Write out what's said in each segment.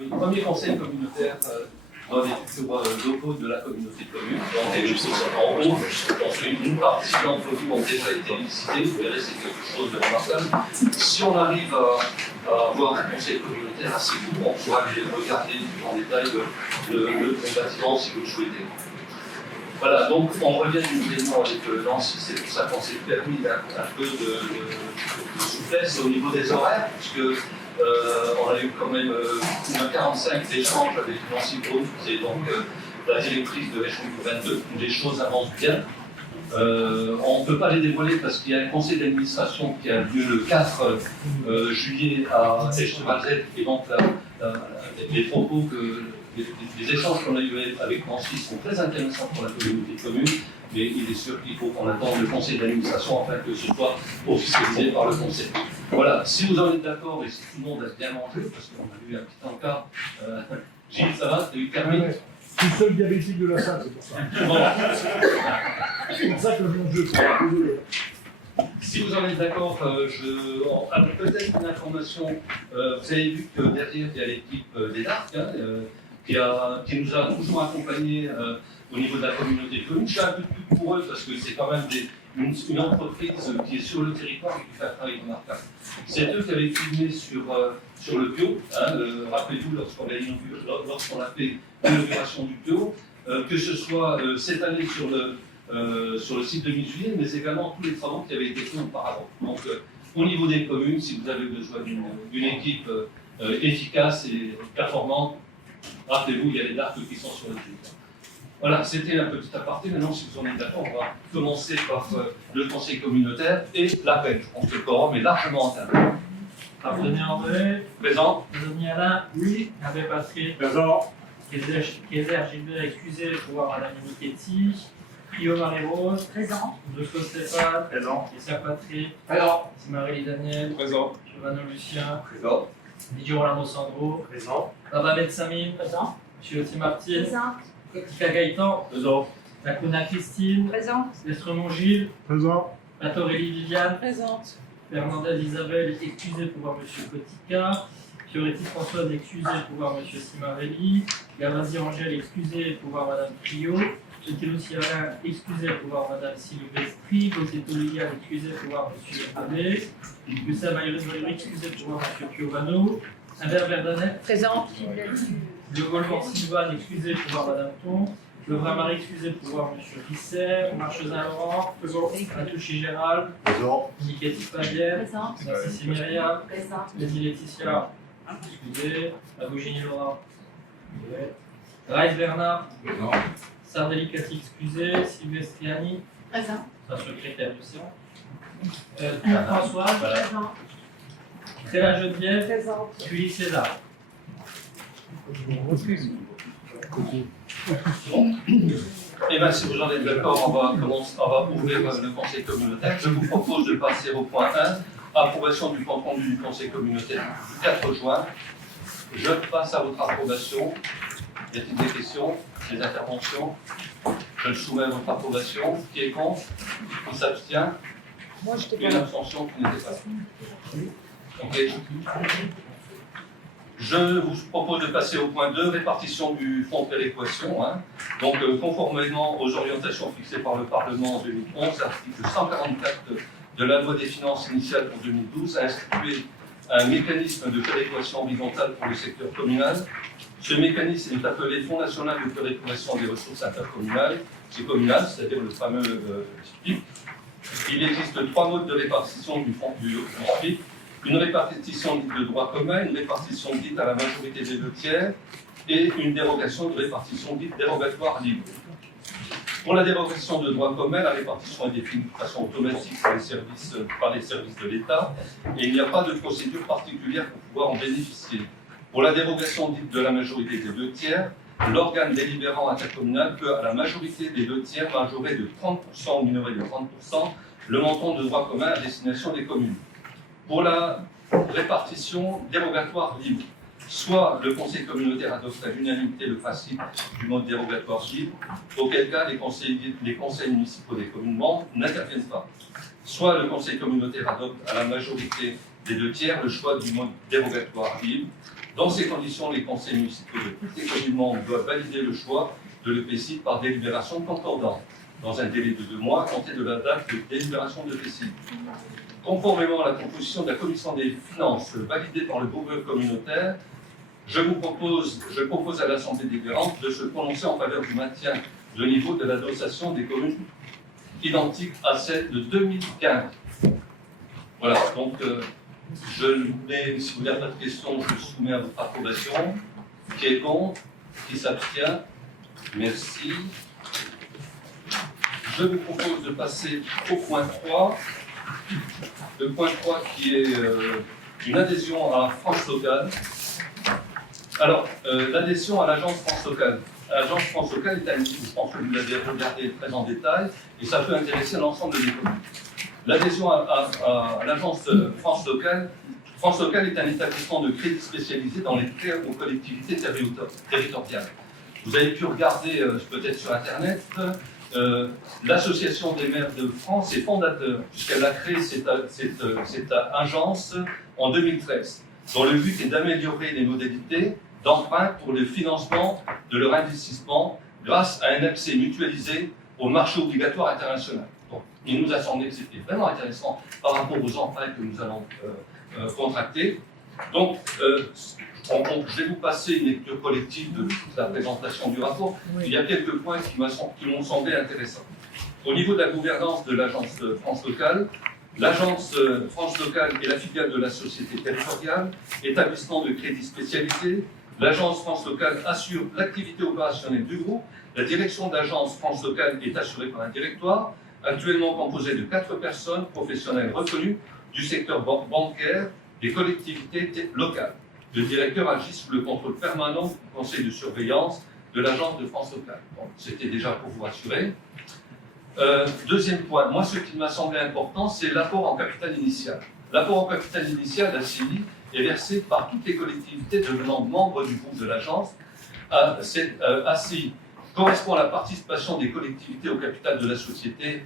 Oui, le premier conseil communautaire doit être sur locaux de la communauté de communes. Donc, et en haut, ensuite, une partie d'entre vous ont déjà été licités. Vous verrez, c'est quelque chose de remarquable. Si on arrive à avoir un conseil communautaire assez court, on pourra aller regarder en détail le bâtiment si vous le souhaitez. Voilà, donc on revient immédiatement avec Nancy, c'est pour ça qu'on s'est permis un peu de souplesse au niveau des horaires, puisque on a eu quand même 45 échanges avec Nancy Braun, qui est donc la directrice de Région 22, où les choses avancent bien. On ne peut pas les dévoiler parce qu'il y a un conseil d'administration qui a lieu le 4 juillet à Esch-Malzette, et donc les propos les échanges qu'on a eu avec Nancy sont très intéressants pour la communauté de communes, mais il est sûr qu'il faut qu'on attende le conseil d'administration afin que ce soit officialisé par le conseil. Voilà, si vous en êtes d'accord et si tout le monde a bien mangé, parce qu'on a eu un petit encart, Gilles, ça va, t'as eu terminé? Je suis le seul diabétique de la salle, c'est pour ça. Bon. C'est pour ça que je jeu. Si vous en êtes d'accord, peut-être une information. Vous avez vu que derrière, il y a l'équipe des DARC, qui nous a toujours accompagnés au niveau de la communauté de communes. Je suis un peu plus pour eux parce que c'est quand même une entreprise qui est sur le territoire et qui fait un travail remarquable. C'est eux qui avaient filmé sur le bio. Rappelez-vous, lorsqu'on a fait l'inauguration du bio, que ce soit cette année sur le site de Misulier, mais également tous les travaux qui avaient été faits auparavant. Donc, au niveau des communes, si vous avez besoin d'une équipe efficace et performante, rappelez-vous, il y a les DARC qui sont sur le territoire. Voilà, c'était un petit aparté. Maintenant, si vous en êtes d'accord, on va commencer par le conseil communautaire et l'appel. Je pense que le quorum est largement atteint. Pardonnez André. Présent. Pardonnez Alain. Oui. Abbé Patrick. Présent. Kézer Gilbert, excusez, pouvoir Madame Michetti. Rio Marie-Rose. Présent. Duclos Stéphane. Présent. Issa Patrick. Présent. Marie Daniel. Présent. Giovanni Lucien. Présent. Didier Rolando Sandro. Présent. Babette Samine. Présent. Chioti Martine. Présent. Tika Gaëtan. Présent. Lacuna Christine. Présent. Lestremont Gilles. Présent. Aurélie Viviane. Présente. Fernandez Isabelle, excusez pour voir M. Kotika. Fioretti Françoise, excusez pour voir M. Simarelli. Gavasi Angèle, excusez pour voir Mme Trio. Chetelou Alain, excusez pour voir Mme Silvestri. Bossetto Liliane, excusez pour voir M. Abbé. Gustave Maïris Valéry, excusez pour voir M. Piovano. Imbert Verdanet. Présente. Le Volvan Sylvain, excusez pour voir Mme Thon. Le Bramari, excusez pour voir M. Risser. Marchezin Laurent. Atouchi Gérald. Présent. Niquetti Fabienne. Présente. Narcissi Myriam. Présente. Lady Laetitia. Excusez. Abougénie Laura. Raïs Bernard. Présent. Sardelli Cathy, excusez. Silvestriani. Présent. Sa secrétaire du séance. Françoise. Présent. Tréla Geneviève. Présente. Puis César. Et bien, si vous en êtes d'accord, on va ouvrir le conseil communautaire. Je vous propose de passer au point 1, approbation du compte rendu du conseil communautaire du 4 juin. Je passe à votre approbation. Y a-t-il des questions, des interventions? Je le soumets à votre approbation. Qui est contre? Qui s'abstient? Moi, je t'ai Une abstention qui n'était pas là. Ok. Je vous propose de passer au point 2, répartition du fonds de péréquation. Donc, conformément aux orientations fixées par le Parlement en 2011, l'article 144 de la loi des finances initiale pour 2012 a institué un mécanisme de péréquation horizontale pour le secteur communal. Ce mécanisme est appelé Fonds national de péréquation des ressources intercommunales. C'est communal, c'est-à-dire le fameux SPIC. Il existe 3 modes de répartition du fonds du SPIC. Une répartition dite de droit commun, une répartition dite à la majorité des 2 tiers et une dérogation de répartition dite dérogatoire libre. Pour la dérogation de droit commun, la répartition est définie de façon automatique par les services de l'État et il n'y a pas de procédure particulière pour pouvoir en bénéficier. Pour la dérogation dite de la majorité des 2 tiers, l'organe délibérant intercommunal peut, à la majorité des 2 tiers, majorer de 30% ou minorer de 30% le montant de droit commun à destination des communes. Pour la répartition dérogatoire libre, soit le conseil communautaire adopte à l'unanimité le principe du mode dérogatoire libre, auquel cas les conseils municipaux des communes membres n'interviennent pas. Soit le conseil communautaire adopte à la majorité des 2/3 le choix du mode dérogatoire libre. Dans ces conditions, les conseils municipaux de toutes les communes membres doivent valider le choix de l'EPCI par délibération concordante, dans un délai de 2 mois, compté de la date de délibération de l'EPCI. Conformément à la composition de la commission des finances validée par le groupe communautaire, je propose à l'Assemblée délibérante de se prononcer en faveur du maintien de niveau de la dotation des communes identique à celle de 2015. Voilà, donc je mets, si vous n'avez pas de questions, je soumets à votre approbation. Qui est contre? Qui s'abstient? Merci. Je vous propose de passer au point 3. Le point 3 qui est une adhésion à France Locale. Alors, l'adhésion à l'agence France Locale. L'agence France Locale est un outil, je pense que vous l'avez regardé très en détail, et ça peut intéresser l'ensemble des communes. L'adhésion à l'agence France Locale est un établissement de crédit spécialisé dans les prêts aux collectivités territoriales. Vous avez pu regarder peut-être sur Internet, l'Association des maires de France est fondateur, puisqu'elle a créé cette agence en 2013, dont le but est d'améliorer les modalités d'emprunt pour le financement de leur investissement grâce à un accès mutualisé au marché obligatoire international. Donc, il nous a semblé que c'était vraiment intéressant par rapport aux emprunts que nous allons contracter. Donc, je vais vous passer une lecture collective de toute la présentation du rapport. Oui. Il y a quelques points qui m'ont semblé intéressants. Au niveau de la gouvernance de l'agence France Locale, l'agence France Locale est la filiale de la société territoriale, établissement de crédit spécialisé. L'agence France Locale assure l'activité opérationnelle du groupe. La direction de l'agence France Locale est assurée par un directoire, actuellement composé de 4 personnes professionnelles reconnues du secteur bancaire des collectivités locales. Le directeur agit sous le contrôle permanent du conseil de surveillance de l'agence de France Locale. C'était déjà pour vous rassurer. Deuxième point, moi ce qui m'a semblé important, c'est l'apport en capital initial. L'apport en capital initial, la CILI, est versé par toutes les collectivités devenant membres du groupe de l'agence. ACI correspond à la participation des collectivités au capital de la société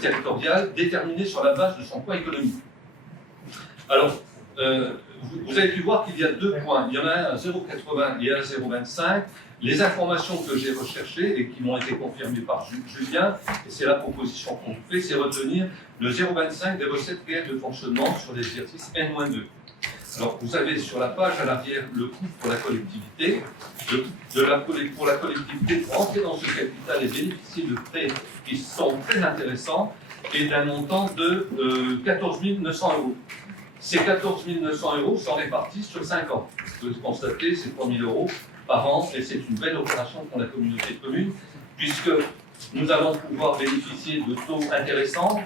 territoriale, déterminée sur la base de son poids économique. Alors, vous avez pu voir qu'il y a 2 points. Il y en a un à 0,80 et un à 0,25. Les informations que j'ai recherchées et qui m'ont été confirmées par Julien, et c'est la proposition qu'on fait, c'est retenir le 0,25 des recettes réelles de fonctionnement sur l'exercice N-2. Alors, vous avez sur la page à l'arrière le coût pour la collectivité. Pour la collectivité, pour entrer dans ce capital et bénéficier de prêts qui sont très intéressants et d'un montant de 14 900 €. Ces 14 900 € sont répartis sur 5 ans. Vous pouvez constater, c'est 3 000 € par an et c'est une belle opération pour la communauté de communes puisque nous allons pouvoir bénéficier de taux intéressants.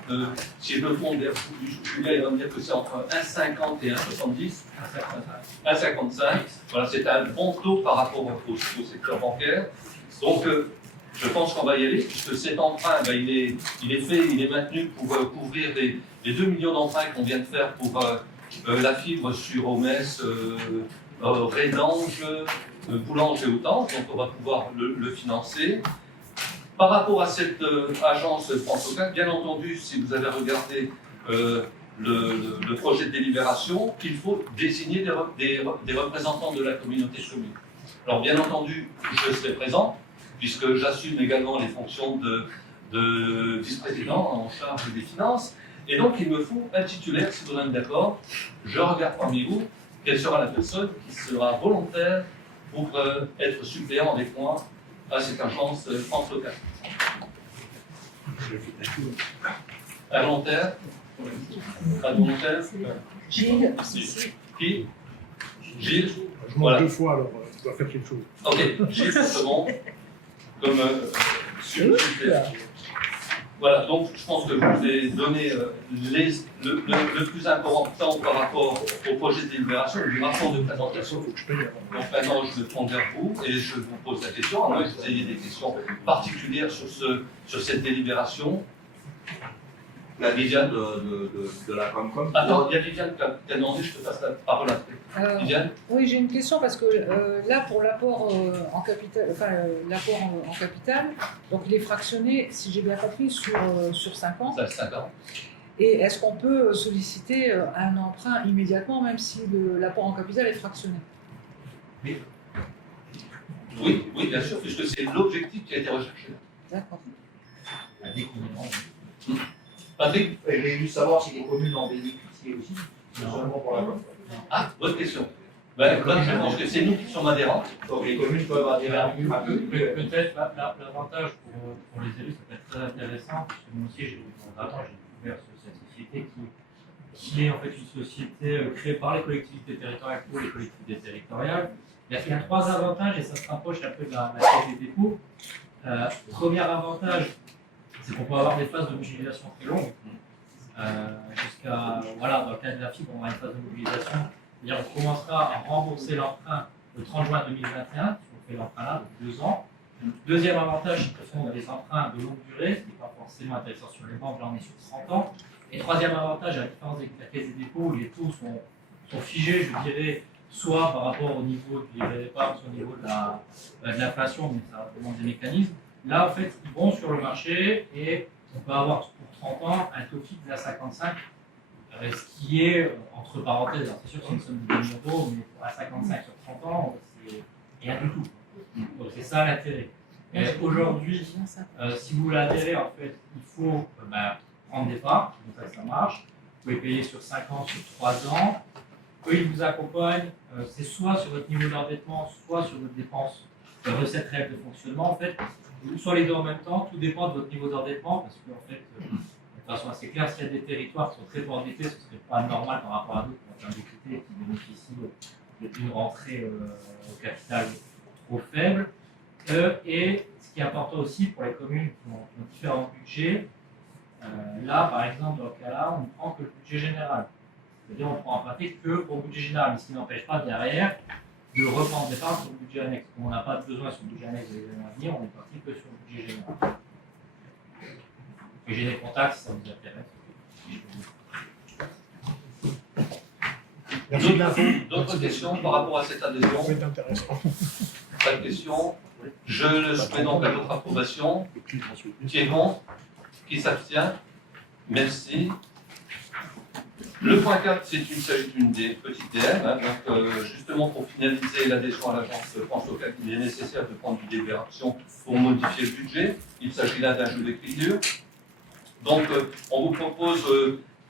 Si je me tourne vers Julien, il va me dire que c'est entre 1,50 et 1,70. 1,55. Voilà, c'est un bon taux par rapport au secteur bancaire. Donc, je pense qu'on va y aller, puisque cet emprunt, il est fait, il est maintenu pour couvrir les 2 millions d'emprunts qu'on vient de faire pour la fibre sur Omès, Rédange, Boulange et Autange. Donc, on va pouvoir le financer. Par rapport à cette agence France Locale, bien entendu, si vous avez regardé le projet de délibération, il faut désigner des représentants de la communauté de communes. Alors, bien entendu, je serai présent, puisque j'assume également les fonctions de vice-président en charge des finances. Et donc, il me faut un titulaire, si vous en êtes d'accord. Je regarde parmi vous quelle sera la personne qui sera volontaire pour être suppléant avec moi à cette agence France Locale. Un volontaire? Pas de volontaire? Gilles. Qui? Gilles? Je mange 2 fois, alors tu dois faire quelque chose. Ok, Gilles, c'est bon. Comme super. Voilà, donc je pense que je vous ai donné le plus important par rapport au projet de délibération, du rapport de présentation. Donc maintenant, je me tourne vers vous et je vous pose la question, à moins que vous ayez des questions particulières sur cette délibération. La Viviane de la Comcom. Attends, il y a Viviane qui a demandé, je te passe la parole après. Viviane? Oui, j'ai une question parce que là, pour l'apport en capital, en capital, donc il est fractionné, si j'ai bien compris, sur 5 ans. Ça, 5 ans. Et est-ce qu'on peut solliciter un emprunt immédiatement, même si l'apport en capital est fractionné? Oui, oui, bien sûr, puisque c'est l'objectif qui a été recherché. D'accord. Patrick? J'ai voulu savoir si les communes en bénéficiaient aussi. Seulement pour la com. Ah, bonne question. Ben, bonne réponse, que c'est nous qui sommes adhérents. Donc les communes peuvent adhérer à un peu. Peut-être l'avantage pour les élus, ça peut être très intéressant, parce que moi aussi j'ai découvert cette société qui est en fait une société créée par les collectivités territoriales pour les collectivités territoriales. Il y a 3 avantages et ça se rapproche un peu de la Caisse des dépôts. Premier avantage, c'est qu'on peut avoir des phases de mobilisation très longues. Jusqu'à, voilà, dans le cas de la fibre, on aura une phase de mobilisation. C'est-à-dire on commencera à rembourser l'emprunt le 30 juin 2021, si on fait l'emprunt là, de 2 ans. Deuxième avantage, c'est qu'on a des emprunts de longue durée, ce qui n'est pas forcément intéressant sur les banques, là on est sur 30 ans. Et troisième avantage, à la différence de la Caisse des dépôts, où les taux sont figés, je dirais, soit par rapport au niveau du livret d'épargne, soit au niveau de l'inflation, mais ça demande des mécanismes. Là, en fait, ils vont sur le marché et on peut avoir pour 30 ans un taux fixe à 55, ce qui est, entre parenthèses, alors c'est sûr que c'est une somme de 2 millions d'euros, mais à 55 sur 30 ans, c'est rien du tout. Donc c'est ça l'intérêt. Aujourd'hui, si vous voulez adhérer, en fait, il faut prendre des parts, c'est comme ça que ça marche. Vous pouvez payer sur 5 ans, sur 3 ans. Eux, ils vous accompagnent, c'est soit sur votre niveau d'endettement, soit sur votre dépense de recettes réelles de fonctionnement, en fait, soit les deux en même temps, tout dépend de votre niveau d'endettement, parce qu'en fait, de façon assez claire, s'il y a des territoires qui sont très peu endettés, ce ne serait pas normal par rapport à d'autres en termes d'équité qui bénéficient d'une rentrée au capital trop faible. Et ce qui est important aussi pour les communes qui ont différents budgets, là, par exemple, dans ce cas-là, on ne prend que le budget général. C'est-à-dire on ne prend emprunter que pour le budget général, mais ce qui n'empêche pas derrière de reprendre des parts sur le budget annexe. Comme on n'a pas besoin sur le budget annexe des années à venir, on est parti que sur le budget général. Et j'ai des contacts si ça vous intéresse. Merci de l'info. D'autres questions par rapport à cette adhésion? C'est intéressant. Pas de questions. Je le soumets donc à votre approbation. Qui est contre? Qui s'abstient? Merci. Le point 4, il s'agit d'une des petites DM. Donc, justement, pour finaliser l'adhésion à l'agence France locale, il est nécessaire de prendre du délibération pour modifier le budget. Il s'agit là d'un jeu d'écriture. Donc, on vous propose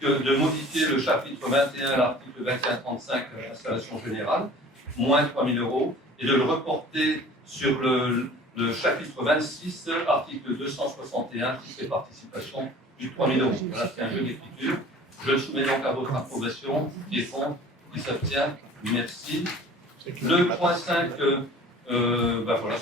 de modifier le chapitre 21, l'article 2135, installation générale, moins 3 000 €, et de le reporter sur le chapitre 26, article 261, titre et participation, du 3 000 €. Voilà, c'est un jeu d'écriture. Je le soumets donc à votre approbation. Qui est contre? Qui s'abstient? Merci. Le point 5, voilà,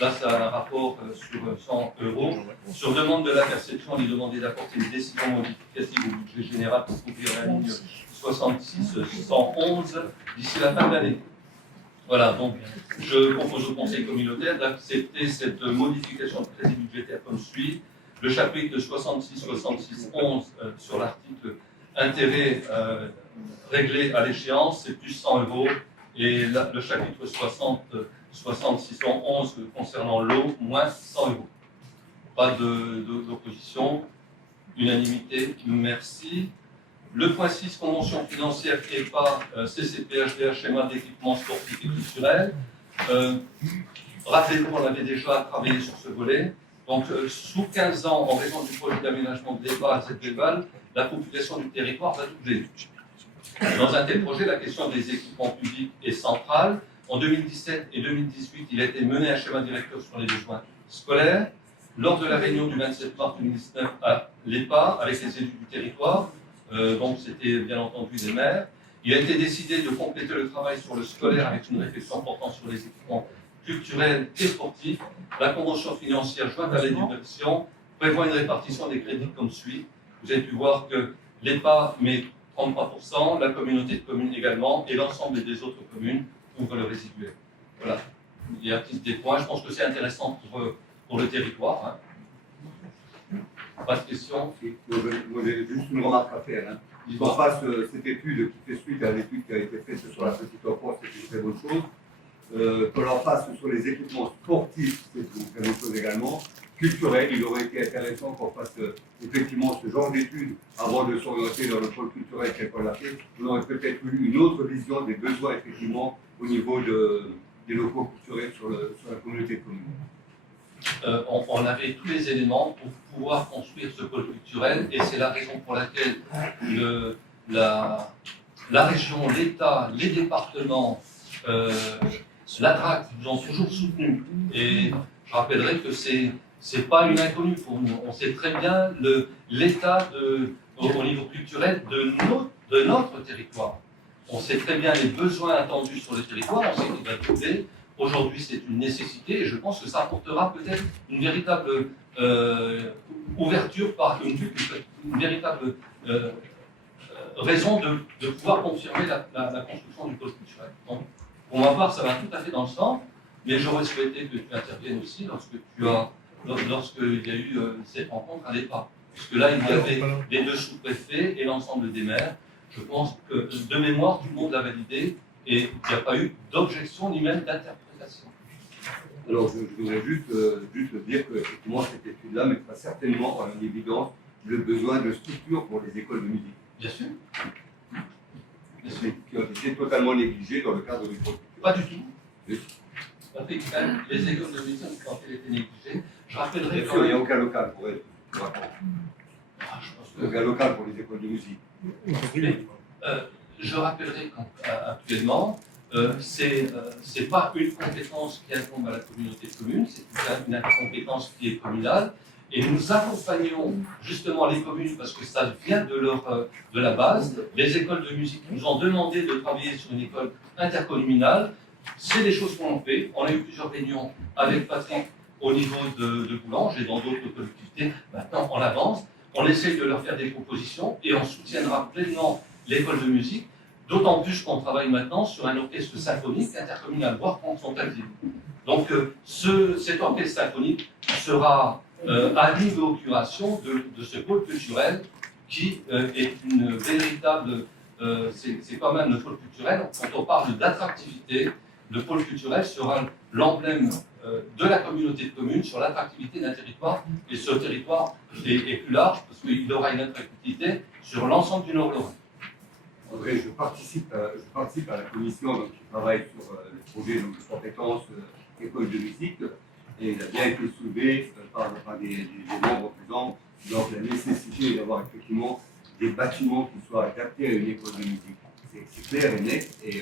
là, c'est un rapport sur 100 €. Sur demande de la perception, il est demandé d'apporter une décision modificative au budget général pour couvrir la ligne 66-111 d'ici la fin de l'année. Voilà, donc je propose au Conseil communautaire d'accepter cette modification de crédit budgétaire comme suit. Le chapitre 66-11 sur l'article intérêt réglé à l'échéance, c'est plus 100 €. Et le chapitre 66-11 concernant l'eau, moins 100 €. Pas d'opposition. Unanimité. Merci. Le point 6, convention financière EPA, CCPHDA, schéma d'équipement sportif et culturel. Rappelez-vous, on avait déjà travaillé sur ce volet. Donc, sous 15 ans, en raison du projet d'aménagement de l'EPA à Zétéval, la population du territoire va doubler. Dans un tel projet, la question des équipements publics est centrale. En 2017 et 2018, il a été mené un schéma directeur sur les besoins scolaires. Lors de la réunion du 27 mars 2019 à l'EPA, avec les élus du territoire, donc c'était bien entendu des maires, il a été décidé de compléter le travail sur le scolaire avec une réflexion portant sur les équipements culturels et sportifs. La convention financière jointe à l'éducation prévoit une répartition des crédits comme suit. Vous avez pu voir que l'EPA met 33%, la communauté de communes également, et l'ensemble des autres communes couvrent le résiduel. Voilà. Il y a des points, je pense que c'est intéressant pour le territoire. Pas de questions? Moi, j'ai juste une remarque à faire. Je pense pas que cette étude qui fait suite à l'étude qui a été faite sur la petite enfance, c'est une très bonne chose. qu'on leur fasse sur les équipements sportifs, c'est une chose également, culturels. Il aurait été intéressant qu'on fasse effectivement ce genre d'études avant de s'orienter dans le pôle culturel tel qu'on l'a fait. On aurait peut-être eu une autre vision des besoins effectivement au niveau des locaux culturels sur la communauté de communes. On avait tous les éléments pour pouvoir construire ce pôle culturel et c'est la raison pour laquelle la région, l'État, les départements, la DRAC nous ont toujours soutenus. Et je rappellerai que c'est pas une inconnue pour nous. On sait très bien l'état au niveau culturel de notre territoire. On sait très bien les besoins attendus sur le territoire, on sait qu'il va doubler. Aujourd'hui, c'est une nécessité et je pense que ça apportera peut-être une véritable ouverture, une véritable raison de pouvoir confirmer la construction du pôle culturel. Donc, pour ma part, ça va tout à fait dans le sens, mais j'aurais souhaité que tu interviennes aussi lorsqu'il y a eu cette rencontre à l'EPA. Puisque là, il y avait les 2 sous-préfets et l'ensemble des maires. Je pense que, de mémoire, tout le monde l'a validé et il n'y a pas eu d'objection ni même d'interprétation. Alors, je voudrais juste dire qu'effectivement, cette étude-là mettra certainement en évidence le besoin de structures pour les écoles de musique. Bien sûr. Bien sûr. Qui ont été totalement négligées dans le cadre du projet. Pas du tout. Oui. Les écoles de musique ont été négligées. Je rappellerai Bien sûr, il n'y a aucun local pour elles. je pense que Aucun local pour les écoles de musique. je rappellerai qu'actuellement, c'est pas une compétence qui incombe à la communauté de communes, c'est une compétence qui est communale. Et nous accompagnons justement les communes parce que ça vient de la base. Les écoles de musique nous ont demandé de travailler sur une école intercommunale. C'est des choses qu'on fait. On a eu plusieurs réunions avec Patrick au niveau de Boulange et dans d'autres collectivités. Maintenant, on avance. On essaye de leur faire des propositions et on soutiendra pleinement l'école de musique. D'autant plus qu'on travaille maintenant sur un orchestre symphonique intercommunal, voire transfrontalier. Donc, cet orchestre symphonique sera à l'inauguration de ce pôle culturel qui est une véritable... c'est quand même le pôle culturel. Quand on parle d'attractivité, le pôle culturel sera l'emblème de la communauté de communes sur l'attractivité d'un territoire. Et ce territoire est plus large parce qu'il aura une attractivité sur l'ensemble du Nord-Lorrain. André, je participe à la commission donc, qui travaille sur le projet de compétences école de musique. Et il a bien été soulevé par des membres présents donc la nécessité d'avoir effectivement des bâtiments qui soient adaptés à une école de musique. C'est clair et net et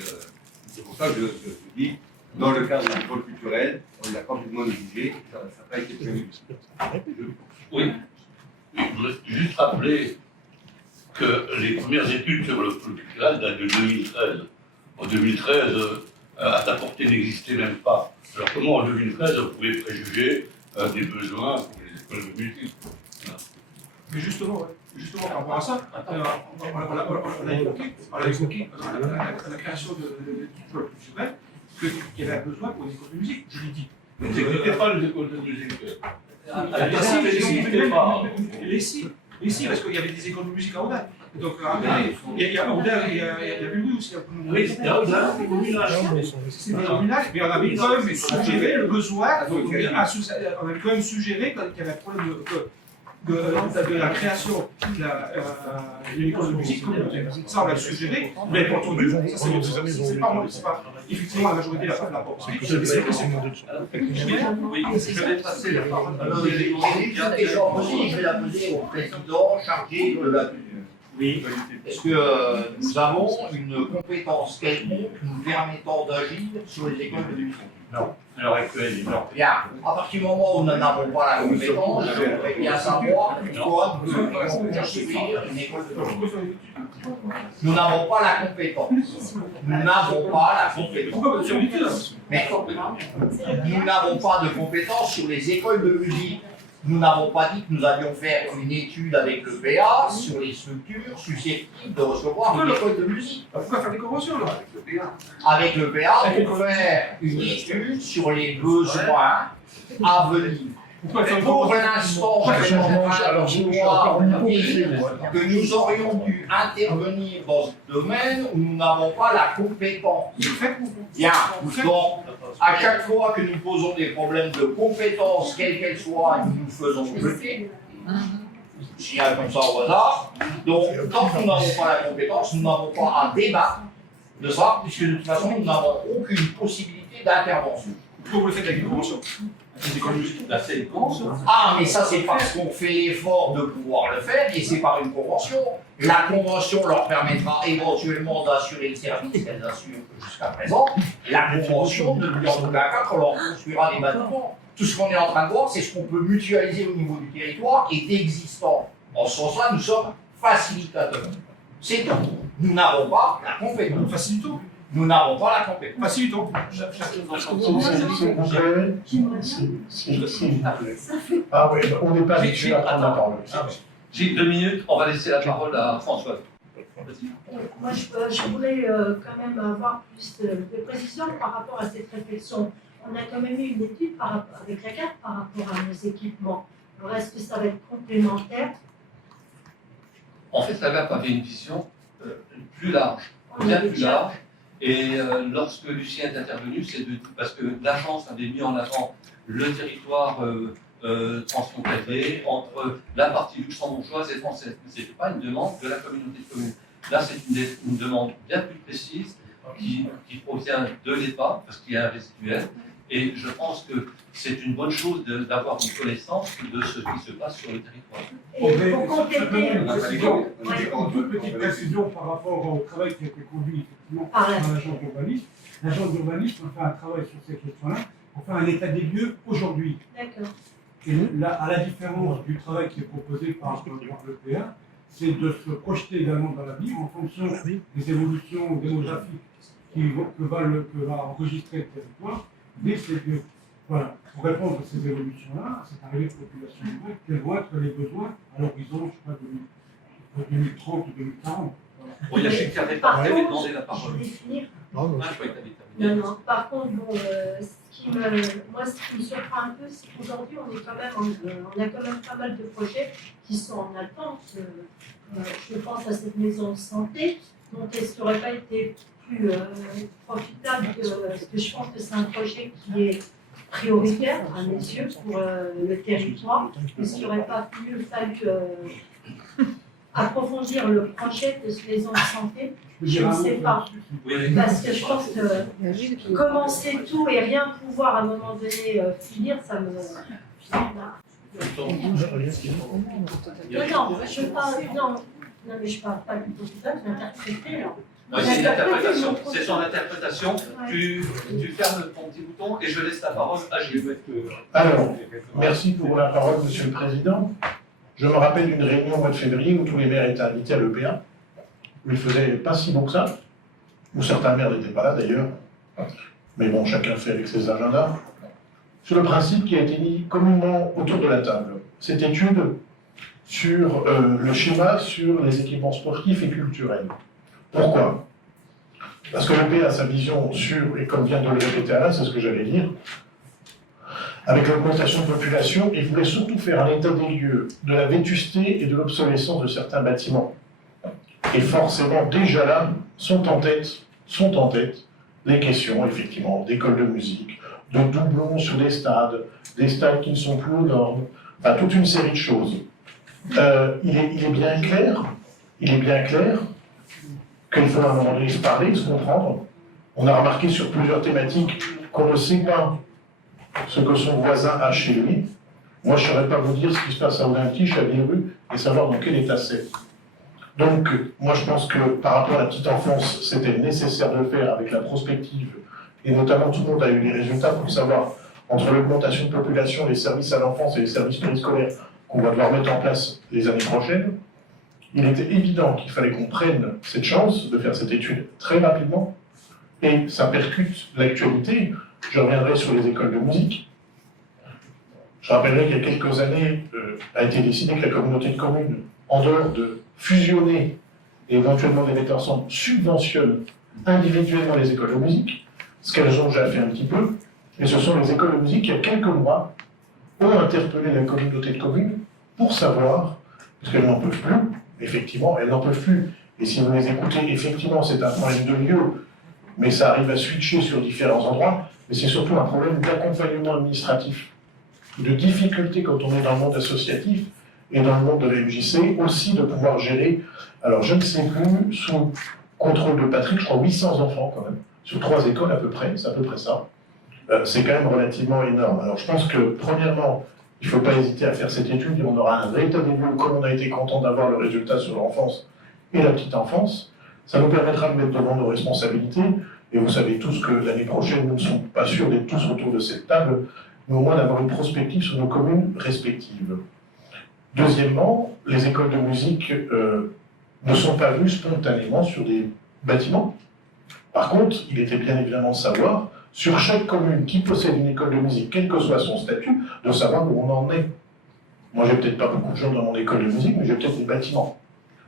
c'est pour ça que je dis, dans le cadre d'un pôle culturel, on l'a complètement négligé, ça n'a pas été prévu. Oui. Je voudrais juste rappeler que les premières études sur le pôle culturel datent de 2013. En 2013, à ta portée n'existait même pas. Alors comment en 2013 on pouvait préjuger des besoins pour les écoles de musique? Mais justement par rapport à ça, on a évoqué à la création du pôle culturel qu'il y avait un besoin pour une école de musique, je l'ai dit. Mais n'existait pas les écoles de musique. Ici, parce qu'il y avait des écoles de musique à Audin. Donc, il y a Audin, il y avait lui aussi. Oui, c'était à Audin, c'est communal. C'est communal, mais on avait quand même suggéré le besoin, on avait quand même suggéré qu'il y avait un problème de la création d'une école de musique communautaire. Ça, on l'a suggéré, mais bien entendu, c'est pas moi, c'est pas effectivement la majorité de la porte. Oui, je vais passer la parole à Une question aussi, je vais la poser au président chargé de la culture. Oui. Est-ce que nous avons une compétence quelconque nous permettant d'agir sur les écoles de musique? Non, à l'heure actuelle, non. Bien, à partir du moment où nous n'avons pas la compétence, je voudrais bien savoir pourquoi nous devons construire une école de musique. Nous n'avons pas la compétence. Nous n'avons pas la compétence. Mais nous n'avons pas de compétence sur les écoles de musique. Nous n'avons pas dit que nous allions faire une étude avec le PA sur les structures susceptibles de recevoir une école de musique. Pourquoi faire des conventions là Avec le PA, pour faire une étude sur les besoins à venir. Pourquoi ça Pour l'instant, je dois dire que nous aurions dû intervenir dans ce domaine où nous n'avons pas la compétence. Bien, donc, à chaque fois que nous posons des problèmes de compétence, quelles qu'elles soient, nous nous faisons jeter. Je signale comme ça au hasard. Donc, tant que nous n'avons pas la compétence, nous n'avons pas à débattre de ça, puisque de toute façon, nous n'avons aucune possibilité d'intervention. Pourquoi vous le faites avec une convention? Là, c'est une convention. Ah, mais ça, c'est parce qu'on fait l'effort de pouvoir le faire, et c'est par une convention. La convention leur permettra éventuellement d'assurer le service qu'elles assurent jusqu'à présent. La convention ne lui en aucun cas qu'on leur construira des bâtiments. Tout ce qu'on est en train de voir, c'est ce qu'on peut mutualiser au niveau du territoire et d'existant. En ce sens-là, nous sommes facilitateurs. C'est tout. Nous n'avons pas la compétence. Facilitons. Nous n'avons pas la compétence. Facilitons. Ah oui, on n'est pas habitué à prendre la parole. J'ai 2 minutes, on va laisser la parole à Françoise. Moi, je voulais quand même avoir plus de précision par rapport à cette réflexion. On a quand même eu une étude avec la carte par rapport à nos équipements. Alors, est-ce que ça va être complémentaire? En fait, la GAP avait une vision plus large, bien plus large. Et lorsque Lucien est intervenu, c'est parce que l'agence avait mis en avant le territoire transfrontalier entre la partie luxembourgeoise et française. Ce n'était pas une demande de la communauté de communes. Là, c'est une demande bien plus précise qui provient de l'EPA, parce qu'il y a un résiduel. Et je pense que c'est une bonne chose d'avoir une connaissance de ce qui se passe sur le territoire. Et pour compléter, Une toute petite précision par rapport au travail qui a été conduit effectivement par l'agence d'urbanisme. L'agence d'urbanisme a fait un travail sur ces questions-là pour faire un état des lieux aujourd'hui. d'accord. Et là, à la différence du travail qui est proposé par l'EPA, c'est de se projeter également dans l'avenir en fonction des évolutions démographiques que va enregistrer le territoire. Mais c'est que, voilà, pour répondre à ces évolutions-là, à cette arrivée de population nouvelle, quels vont être les besoins à l'horizon, je sais pas, 2030 ou 2040. Bon, il y a quelqu'un qui avait demandé la parole. Je vais finir. Ah, je croyais que tu avais terminé. Non. Par contre, bon, ce qui me surprend un peu, c'est qu'aujourd'hui, on a quand même pas mal de projets qui sont en attente. Je pense à cette maison de santé. Donc, est-ce qu'il n'aurait pas été plus profitable parce que je pense que c'est un projet qui est prioritaire à mes yeux pour le territoire. Est-ce qu'il n'aurait pas mieux fallu approfondir le projet de cette maison de santé? Je ne sais pas. Parce que je pense que commencer tout et rien pouvoir à un moment donné finir, ça me... Non, mais je parle pas du tout de ça, je l'interprétais là. Oui, c'est une interprétation, c'est son interprétation. Tu fermes ton petit bouton et je laisse la parole à Gilles. Alors, merci pour la parole, Monsieur le Président. Je me rappelle d'une réunion au mois de février où tous les maires étaient invités à l'EPA, où il faisait pas si beau que ça, où certains maires n'étaient pas là d'ailleurs, mais bon, chacun fait avec ses agendas, sur le principe qui a été mis communément autour de la table. Cette étude sur le schéma sur les équipements sportifs et culturels. Pourquoi? Parce que l'EPA a sa vision sur, et comme vient de le répéter Alain, c'est ce que j'allais dire, avec l'augmentation de population, il voulait surtout faire un état des lieux de la vétusté et de l'obsolescence de certains bâtiments. Et forcément, déjà là, sont en tête les questions, effectivement, d'écoles de musique, de doublons sur des stades qui ne sont plus aux normes, enfin, toute une série de choses. Il est bien clair qu'il faut à un moment donné se parler, se comprendre. On a remarqué sur plusieurs thématiques qu'on ne sait pas ce que son voisin a chez lui. Moi, je ne saurais pas vous dire ce qui se passe à Olympique, à Villerue, et savoir dans quel état c'est. Donc, moi, je pense que par rapport à la petite enfance, c'était nécessaire de le faire avec la prospective, et notamment tout le monde a eu les résultats pour savoir, entre l'augmentation de population, les services à l'enfance et les services périscolaires qu'on va devoir mettre en place les années prochaines, il était évident qu'il fallait qu'on prenne cette chance de faire cette étude très rapidement, et ça percute l'actualité. Je reviendrai sur les écoles de musique. Je rappellerai qu'il y a quelques années, a été décidé que la communauté de communes, en dehors de fusionner et éventuellement les mettre ensemble, subventionne individuellement les écoles de musique, ce qu'elles ont déjà fait un petit peu, et ce sont les écoles de musique qui, il y a quelques mois, ont interpellé la communauté de communes pour savoir, parce qu'elles n'en peuvent plus, effectivement, elles n'en peuvent plus. Et si vous les écoutez, effectivement, c'est un problème de lieu, mais ça arrive à switcher sur différents endroits, mais c'est surtout un problème d'accompagnement administratif, de difficulté quand on est dans le monde associatif et dans le monde de la MJC, aussi de pouvoir gérer, alors je ne sais plus, sous contrôle de Patrick, je crois 800 enfants quand même, sur 3 écoles à peu près, c'est à peu près ça. C'est quand même relativement énorme. Alors je pense que, premièrement, il ne faut pas hésiter à faire cette étude et on aura un vrai état des lieux, comme on a été content d'avoir le résultat sur l'enfance et la petite enfance. Ça nous permettra de mettre devant nos responsabilités. Et vous savez tous que l'année prochaine, nous ne sommes pas sûrs d'être tous autour de cette table, mais au moins d'avoir une prospective sur nos communes respectives. Deuxièmement, les écoles de musique ne sont pas vues spontanément sur des bâtiments. Par contre, il était bien évidemment de savoir, sur chaque commune qui possède une école de musique, quel que soit son statut, de savoir où on en est. Moi, j'ai peut-être pas beaucoup de gens dans mon école de musique, mais j'ai peut-être des bâtiments.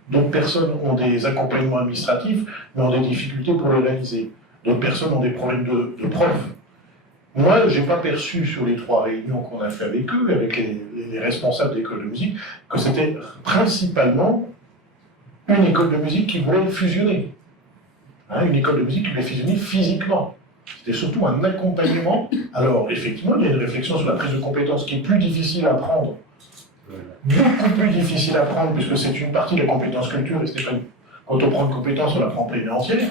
D'autres personnes ont des accompagnements administratifs, mais ont des difficultés pour les réaliser. D'autres personnes ont des problèmes de profs. Moi, je n'ai pas perçu sur les 3 réunions qu'on a fait avec eux, avec les responsables d'écoles de musique, que c'était principalement une école de musique qui voulait fusionner. Une école de musique qui voulait fusionner physiquement. C'était surtout un accompagnement. Alors, effectivement, il y a une réflexion sur la prise de compétences qui est plus difficile à prendre. Beaucoup plus difficile à prendre, puisque c'est une partie de la compétence culture, et Stéphane, quand on prend une compétence, on la prend pleine et entière.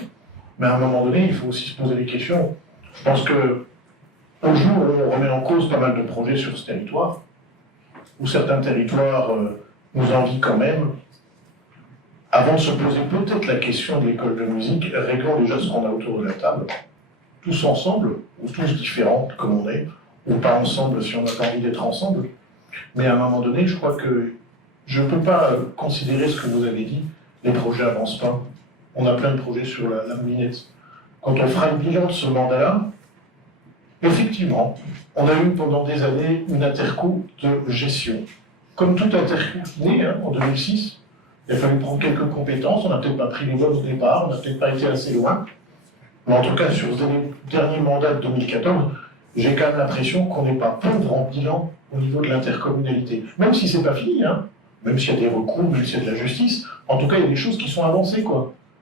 Mais à un moment donné, il faut aussi se poser des questions. Je pense que au jour où on remet en cause pas mal de projets sur ce territoire, où certains territoires nous envient quand même, avant de se poser peut-être la question de l'école de musique, réglons déjà ce qu'on a autour de la table, tous ensemble, ou tous différents comme on est, ou pas ensemble si on n'a pas envie d'être ensemble. Mais à un moment donné, je crois que je ne peux pas considérer ce que vous avez dit, les projets n'avancent pas. On a plein de projets sur la moulinette. Quand on fera le bilan de ce mandat-là, effectivement, on a eu pendant des années une interco de gestion. Comme toute interco née en 2006, il a fallu prendre quelques compétences, on n'a peut-être pas pris les bonnes au départ, on n'a peut-être pas été assez loin. Mais en tout cas, sur ce dernier mandat de 2014, j'ai quand même l'impression qu'on n'est pas pauvre en bilan au niveau de l'intercommunalité. Même si c'est pas fini, même s'il y a des recours, même s'il y a de la justice, en tout cas, il y a des choses qui sont avancées,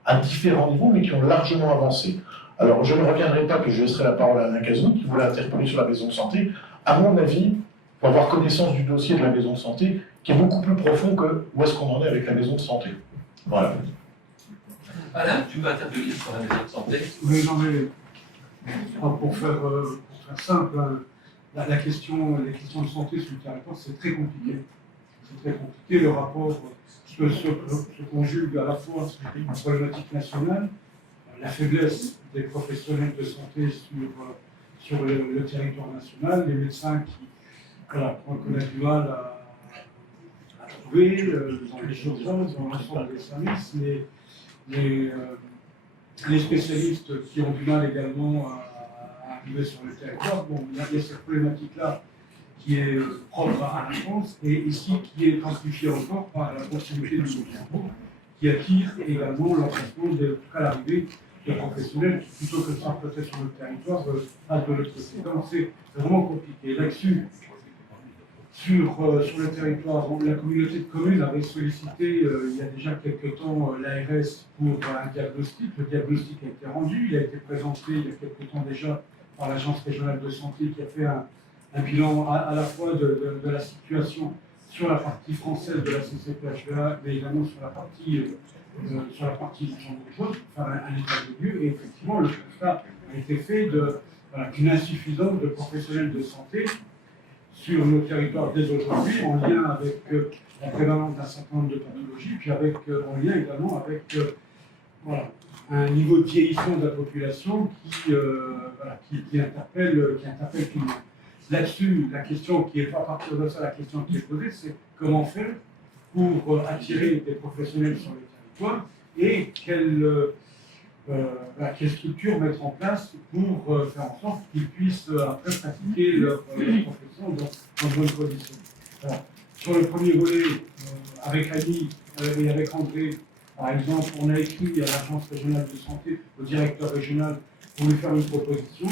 à différents niveaux, mais qui ont largement avancé. Alors, je ne reviendrai pas, que je laisserai la parole à Alain Cazot, qui voulait interpeller sur la maison de santé. À mon avis, pour avoir connaissance du dossier de la maison de santé, qui est beaucoup plus profond que où est-ce qu'on en est avec la maison de santé. Voilà. Alain, tu vas intervenir sur la maison de santé. Oui, non, mais pour faire simple, la question de santé sur le territoire, c'est très compliqué. C'est très compliqué. Le rapport se conjugue à la fois une problématique nationale, la faiblesse des professionnels de santé sur le territoire national, les médecins qu'on a du mal à trouver dans les urgences, dans l'ensemble des services, les spécialistes qui ont du mal également à arriver sur le territoire. Bon, il y a cette problématique-là qui est propre à la France et ici qui est amplifiée encore par la proximité du Luxembourg, qui attire également l'emplacement de l'arrivée de professionnels plutôt que ça peut-être sur le territoire à de l'autre côté. Donc c'est vraiment compliqué. Là-dessus, sur le territoire, la communauté de communes avait sollicité il y a déjà quelques temps l'ARS pour un diagnostic. Le diagnostic a été rendu, il a été présenté il y a quelques temps déjà par l'Agence régionale de santé qui a fait un bilan à la fois de la situation sur la partie française de la CCPHEA, mais également sur la partie luxembourgeoise, pour faire un état de lieu. Et effectivement, le constat a été fait d'une insuffisance de professionnels de santé sur nos territoires dès aujourd'hui, en lien avec la prévalence d'un certain nombre de pathologies, puis en lien également avec un niveau de vieillissement de la population qui interpelle tout le monde. Là-dessus, la question qui est, à partir de ça, la question qui est posée, c'est comment faire pour attirer des professionnels sur le territoire et quelle structure mettre en place pour faire en sorte qu'ils puissent après pratiquer leur profession dans de bonnes conditions. Alors, sur le premier volet, avec Annie et avec André, par exemple, on a écrit à l'Agence régionale de santé, au directeur régional, pour lui faire une proposition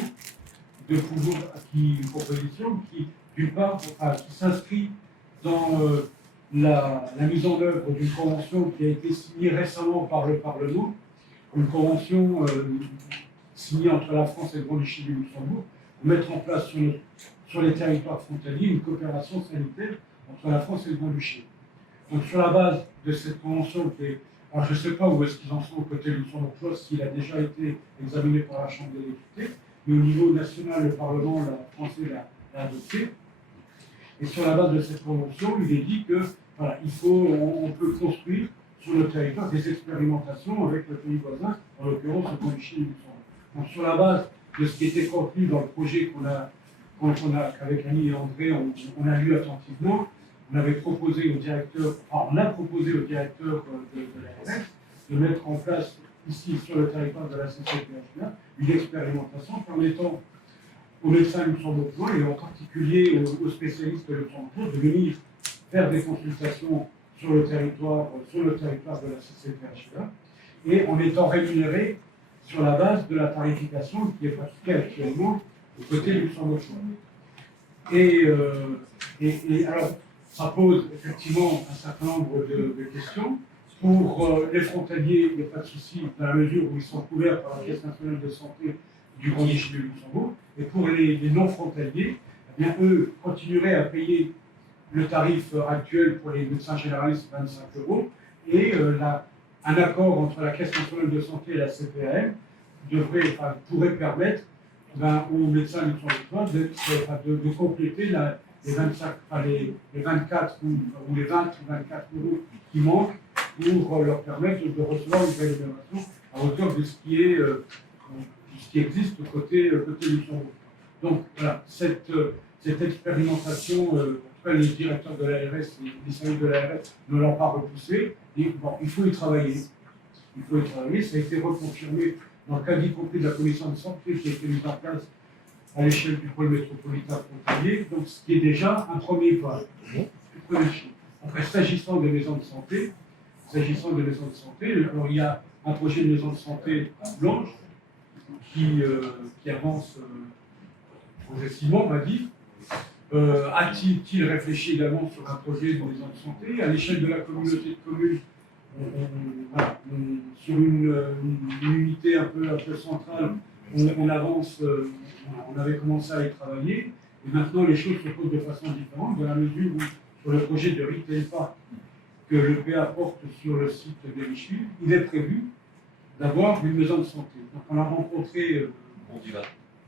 qui d'une part, qui s'inscrit dans la mise en œuvre d'une convention qui a été signée récemment par le Parlement, une convention signée entre la France et le Grand-Duché du Luxembourg, pour mettre en place sur les territoires frontaliers une coopération sanitaire entre la France et le Grand-Duché. Donc sur la base de cette convention qui est... Alors je ne sais pas où est-ce qu'ils en sont au côté luxembourgeois, s'il a déjà été examiné par la Chambre des députés, mais au niveau national, le Parlement français l'a adopté. Et sur la base de cette convention, il est dit que voilà, on peut construire sur le territoire des expérimentations avec le pays voisin, en l'occurrence le Grand-Duché du Luxembourg. Donc sur la base de ce qui était contenu dans le projet qu'avec Annie et André, on a lu attentivement, on a proposé au directeur de l'ARS de mettre en place ici sur le territoire de la CCPHA une expérimentation permettant aux médecins luxembourgeois et en particulier aux spécialistes luxembourgeois de venir faire des consultations sur le territoire de la CCPHA et en étant rémunérés sur la base de la tarification qui est pratiquée actuellement au côté luxembourgeois. Et alors, ça pose effectivement un certain nombre de questions. Pour les frontaliers, il n'y a pas de souci, dans la mesure où ils sont couverts par la Caisse nationale de santé du Grand-Duché de Luxembourg. Et pour les non-frontaliers, eh bien, eux continueraient à payer le tarif actuel pour les médecins généralistes, 25 €, et un accord entre la Caisse nationale de santé et la CPAM pourrait permettre aux médecins luxembourgeois de compléter les 24 ou les 20 ou 24 € qui manquent pour leur permettre de recevoir une rémunération à hauteur de ce qui existe côté Luxembourg. Donc voilà, cette expérimentation, en tout cas les directeurs de l'ARS, les services de l'ARS ne l'ont pas repoussé. Bon, il faut y travailler. Ça a été reconfirmé dans le cadre y compris de la commission de santé qui a été mise en place à l'échelle du pôle métropolitain frontalier, donc ce qui est déjà un premier pas. Après, s'agissant des maisons de santé, alors il y a un projet de maison de santé à Blanche qui avance progressivement, on va dire. A-t-il réfléchi également sur un projet de maison de santé à l'échelle de la communauté de communes? Sur une unité un peu centrale, on avance, on avait commencé à y travailler, et maintenant les choses se posent de façon différente, dans la mesure où, sur le projet de Retail Park que le PA porte sur le site d'Erichville, il est prévu d'avoir une maison de santé. Donc on a rencontré,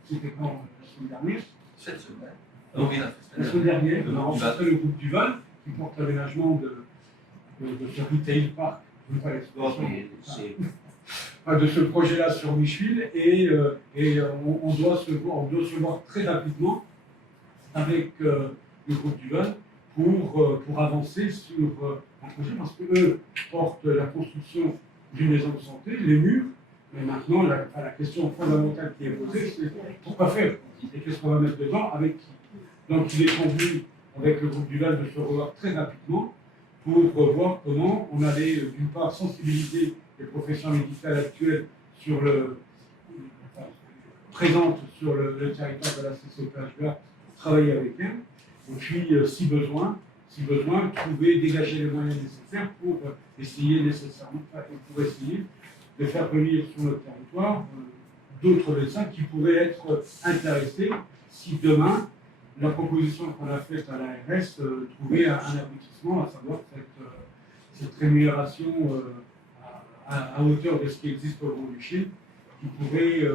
c'était quand la semaine dernière? Cette semaine. La semaine dernière, on a rencontré le groupe Duval, qui porte l'aménagement de ce Retail Park, de ce projet-là sur Micheville, et on doit se voir très rapidement avec le groupe Duval pour avancer sur un projet, parce qu'eux portent la construction d'une maison de santé, les murs, mais maintenant la question fondamentale qui est posée, c'est pourquoi faire et qu'est-ce qu'on va mettre dedans, avec qui. Donc il est convenu avec le groupe Duval de se revoir très rapidement pour voir comment on allait d'une part sensibiliser les professions médicales actuelles présentes sur le territoire de la CCPHA, travailler avec elles, et puis si besoin, dégager les moyens nécessaires pour essayer de faire venir sur notre territoire d'autres médecins qui pourraient être intéressés si demain la proposition qu'on a faite à l'ARS trouvait un aboutissement, à savoir cette rémunération à hauteur de ce qui existe au Grand-Duché, qui pourrait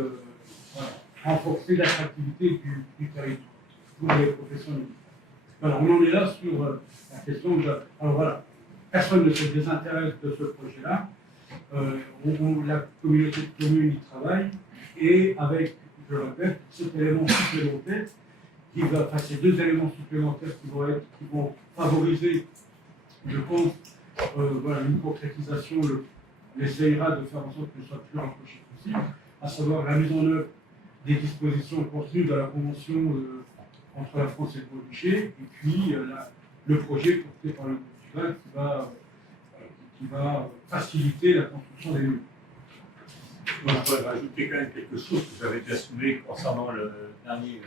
renforcer l'attractivité du territoire pour les professions médicales. Voilà, on en est là sur la question de... Alors voilà, personne ne se désintéresse de ce projet-là. La communauté de communes y travaille, et avec, je le répète, cet élément supplémentaire, ces deux éléments supplémentaires qui vont favoriser, je pense, une concrétisation, on essayera de faire en sorte que ce soit plus rapproché possible, à savoir la mise en œuvre des dispositions contenues dans la convention entre la France et le Grand-Duché, et puis le projet porté par le groupe Duval qui va faciliter la construction des murs. Moi, je pourrais rajouter quand même quelque chose que j'avais déjà soulevé concernant le dernier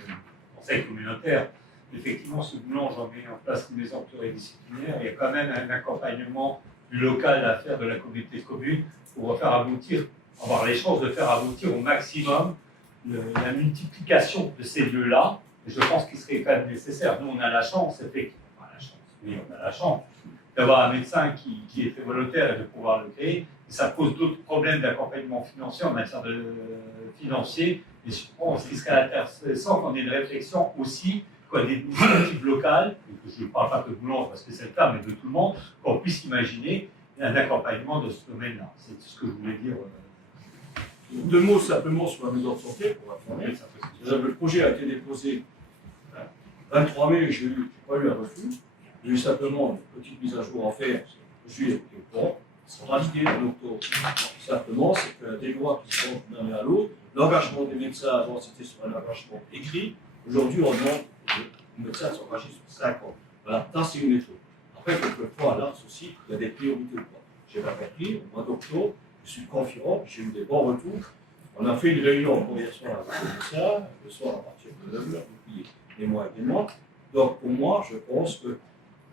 conseil communautaire. effectivement, ce Boulange, on met en place une maison pluridisciplinaire. Il y a quand même un accompagnement du local à faire de la communauté de communes pour faire aboutir, avoir les chances de faire aboutir au maximum la multiplication de ces lieux-là. Et je pense qu'il serait quand même nécessaire. Nous, on a la chance, effectivement, on a la chance d'avoir un médecin qui est très volontaire et de pouvoir le créer. Et ça pose d'autres problèmes d'accompagnement financier en matière de financier. Et je pense qu'il serait intéressant qu'on ait une réflexion aussi, des initiatives locales, et que je ne parle pas que de Boulange parce que c'est le cas, mais de tout le monde, qu'on puisse imaginer un accompagnement de ce domaine-là. C'est ce que je voulais dire. Deux mots simplement sur la maison de santé pour informer. Le projet a été déposé le 23 mai, je n'ai pas eu un refus. J'ai eu simplement une petite mise à jour à faire. Je suis au courant. Ils sont validés en octobre. Simplement, c'est que des lois qui sont d'un à l'autre, l'engagement des médecins avant c'était sur un engagement écrit. Aujourd'hui, on demande que les médecins s'engagent sur 5 ans. Voilà, ça c'est une méthode. Après, quelquefois, là aussi, il y a des priorités ou pas. J'ai pas compris, au mois d'octobre, je suis confiant, j'ai eu des bons retours. On a fait une réunion hier soir avec les médecins, le soir à partir de 9h, depuis les mois et des mois. Donc pour moi, je pense que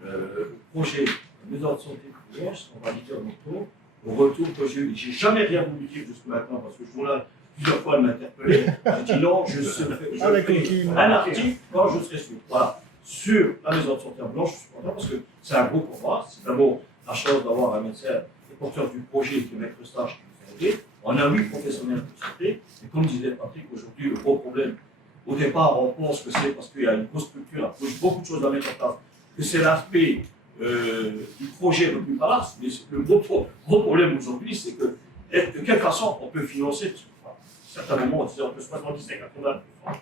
le projet de maison de santé de Boulange sera validé en octobre. Au retour que j'ai eu, j'ai jamais rien voulu dire jusqu'à maintenant parce que ce jour-là, plusieurs fois, elle m'a interpellé. J'ai dit non, je fais un article quand je serai sûr. Voilà. Sur la maison de santé à Boulange, je suis content parce que c'est un gros combat. C'est d'abord la chance d'avoir un médecin et porteur du projet qui est maître de stage qui nous a aidé. On a 8 professionnels de santé. Et comme disait Patrick, aujourd'hui, le gros problème, au départ, on pense que c'est parce qu'il y a une grosse structure, il faut beaucoup de choses à mettre en place, que c'est l'aspect du projet le plus palace. Mais le gros problème aujourd'hui, c'est que de quelle façon on peut financer, certains moments, on disait on peut 70 et 80 francs.